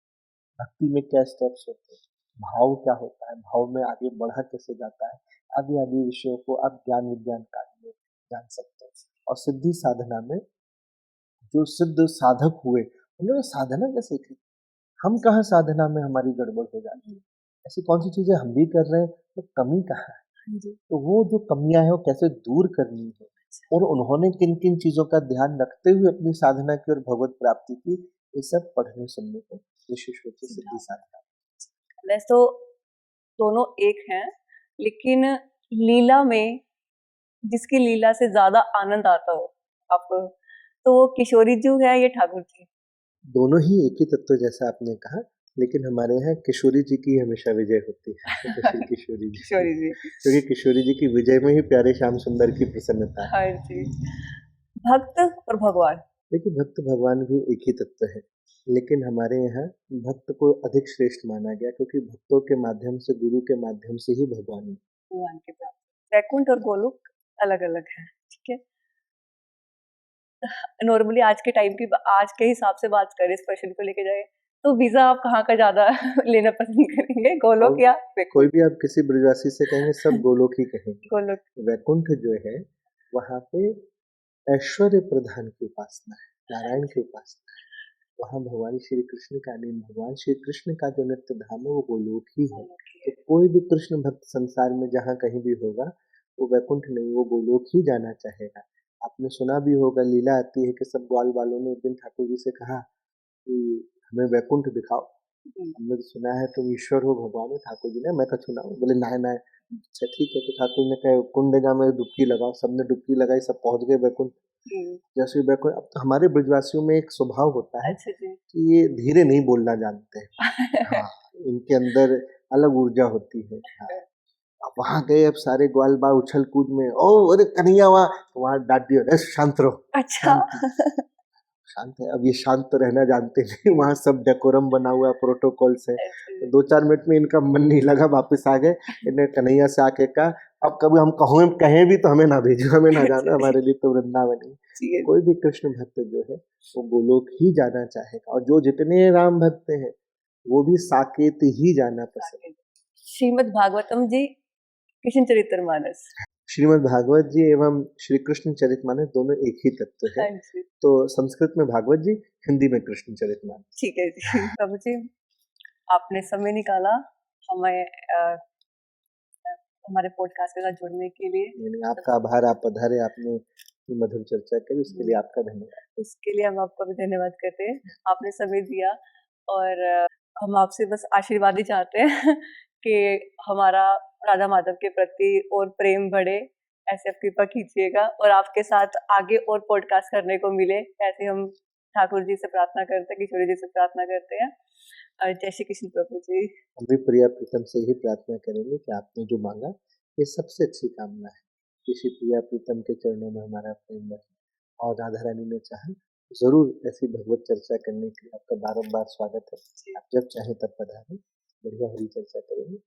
भक्ति में क्या स्टेप्स होते हैं, भाव क्या होता है, भाव में आगे बढ़ा कैसे जाता है, आदि आदि विषयों को आप ज्ञान विज्ञान कांड में जान सकते हैं। और सिद्धि साधना में जो सिद्ध साधक हुए उन्होंने साधना कैसे की, हम कहाँ साधना में हमारी गड़बड़ हो जाती है, ऐसी कौन सी चीजें हम भी कर रहे हैं तो कमी कहाँ है, तो वो जो कमियां हैं वो कैसे दूर करनी है, और उन्होंने किन किन चीजों का ध्यान रखते हुए अपनी साधना की और भगवत प्राप्ति की, ये सब पढ़ने सुनने को विशेष रूप से सिद्धि साधना। वैसे तो दोनों एक हैं, लेकिन लीला में जिसकी लीला से ज्यादा आनंद आता हो आपको, तो वो किशोरी जी है या ठाकुर जी? दोनों ही एक ही तत्व जैसा आपने कहा, लेकिन हमारे यहाँ किशोरी जी की हमेशा विजय होती है श्री किशोरी जी किशोरी जी, क्योंकि किशोरी जी की विजय में ही प्यारे श्याम सुंदर की प्रसन्नता है। हाँ जी। भक्त और भगवान, देखिए भक्त भगवान भी एक ही तत्व है, लेकिन हमारे यहाँ भक्त को अधिक श्रेष्ठ माना गया क्योंकि भक्तों के माध्यम से, गुरु के माध्यम से ही भगवान है। भगवान के प्राप्त वैकुंठ और गोलोक अलग अलग है, ठीक है। नॉर्मली आज के टाइम की आज के हिसाब से बात करें, इस क्वेश्चन को लेके जाए तो वीजा आप कहाँ का ज्यादा लेना पसंद करेंगे, गोलोक या कोई भी आप किसी ब्रजवासी से कहेंगे सब गोलोक ही कहेंगे। गोलोक। वैकुंठ जो है वहाँ पे ऐश्वर्य प्रधान की उपासना है, नारायण की उपासना है, वहाँ भगवान श्री कृष्ण का नहीं, भगवान श्री कृष्ण का जो नित्य धाम है वो गोलोक ही है। तो कोई भी कृष्ण भक्त संसार में जहाँ कहीं भी होगा वो वैकुंठ नहीं, वो गोलोक ही जाना चाहेगा। आपने सुना भी होगा, लीला आती है कि सब ग्वाल वालों ने एक दिन ठाकुर जी से कहा कि हमें वैकुंठ दिखाओ, हमने तो सुना है तुम ईश्वर हो, भगवान हो। ठाकुर जी ने मैं तो सुना हूँ, बोले ना ना, अच्छा ठीक है। तो ठाकुर ने कहा कुंडगा में डुबकी लगाओ, सबने डुबकी लगाई, सब पहुंच गए वैकुंठ। जैसे वैकुंठ, अब तो हमारे ब्रजवासियों में एक स्वभाव होता है कि ये धीरे नहीं बोलना जानते हैं, हाँ, इनके अंदर अलग ऊर्जा होती है। हाँ। अब वहां गए, अब सारे ग्वाल बाल उछल कूद में, ओ अरे कन्हैया वहां डांट दिया, शांत रहो। अच्छा शांत है, अब ये शांत तो रहना जानते नहीं, वहाँ सब डेकोरम बना हुआ प्रोटोकॉल से। तो 2-4 मिनट में इनका मन नहीं लगा, वापस आ गए। इन्हें कन्हैया से आके कहा अब कभी हम कहें भी तो हमें ना भेजो, हमें ना जाना, हमारे लिए तो वृंदावन ही। कोई भी कृष्ण भक्त जो है वो गोलोक ही जाना चाहेगा, और जो जितने राम भक्त हैं वो भी साकेत ही जाना पसंद। श्रीमद् भागवतम जी, कृष्ण चरित्रमानस। श्रीमद् भागवत जी एवं श्री कृष्ण चरितमानस दोनों एक ही तत्व है। तो संस्कृत में भागवत जी, हिंदी में कृष्ण चरितमानस। ठीक है जी। प्रभु जी, आपने समय निकाला हमें हमारे पॉडकास्ट के साथ जुड़ने के लिए। आपका आभार, आप पधारे, आपने मधुर चर्चा करी, उसके लिए आपका धन्यवाद। उसके लिए हम आपका भी धन्यवाद करते हैं, आपने समय दिया, और हम आपसे बस आशीर्वाद ही चाहते हैं कि हमारा राधा माधव के प्रति और प्रेम बढ़े, ऐसे आप कृपा कीजिएगा, और आपके साथ आगे और पॉडकास्ट करने को मिले, ऐसे हम ठाकुर जी से प्रार्थना करते हैं, किशोरी जी से प्रार्थना करते हैं। जय श्री कृष्ण प्रभु जी। हम भी प्रिया प्रीतम से ही प्रार्थना करेंगे कि आपने जो मांगा ये सबसे अच्छी कामना है, किसी प्रिया प्रीतम के चरणों में हमारा प्रेम बढ़े, और राधा रानी ने चाहा जरूर ऐसी भगवत चर्चा करने के लिए आपका बारंबार स्वागत है। आप जब चाहे तब पधारें, बढ़िया हरी चर्चा करेंगे।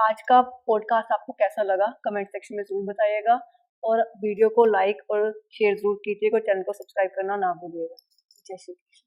आज का पॉडकास्ट आपको कैसा लगा कमेंट सेक्शन में जरूर बताइएगा, और वीडियो को लाइक और शेयर जरूर कीजिएगा, और चैनल को सब्सक्राइब करना ना भूलिएगा। जय श्री कृष्ण।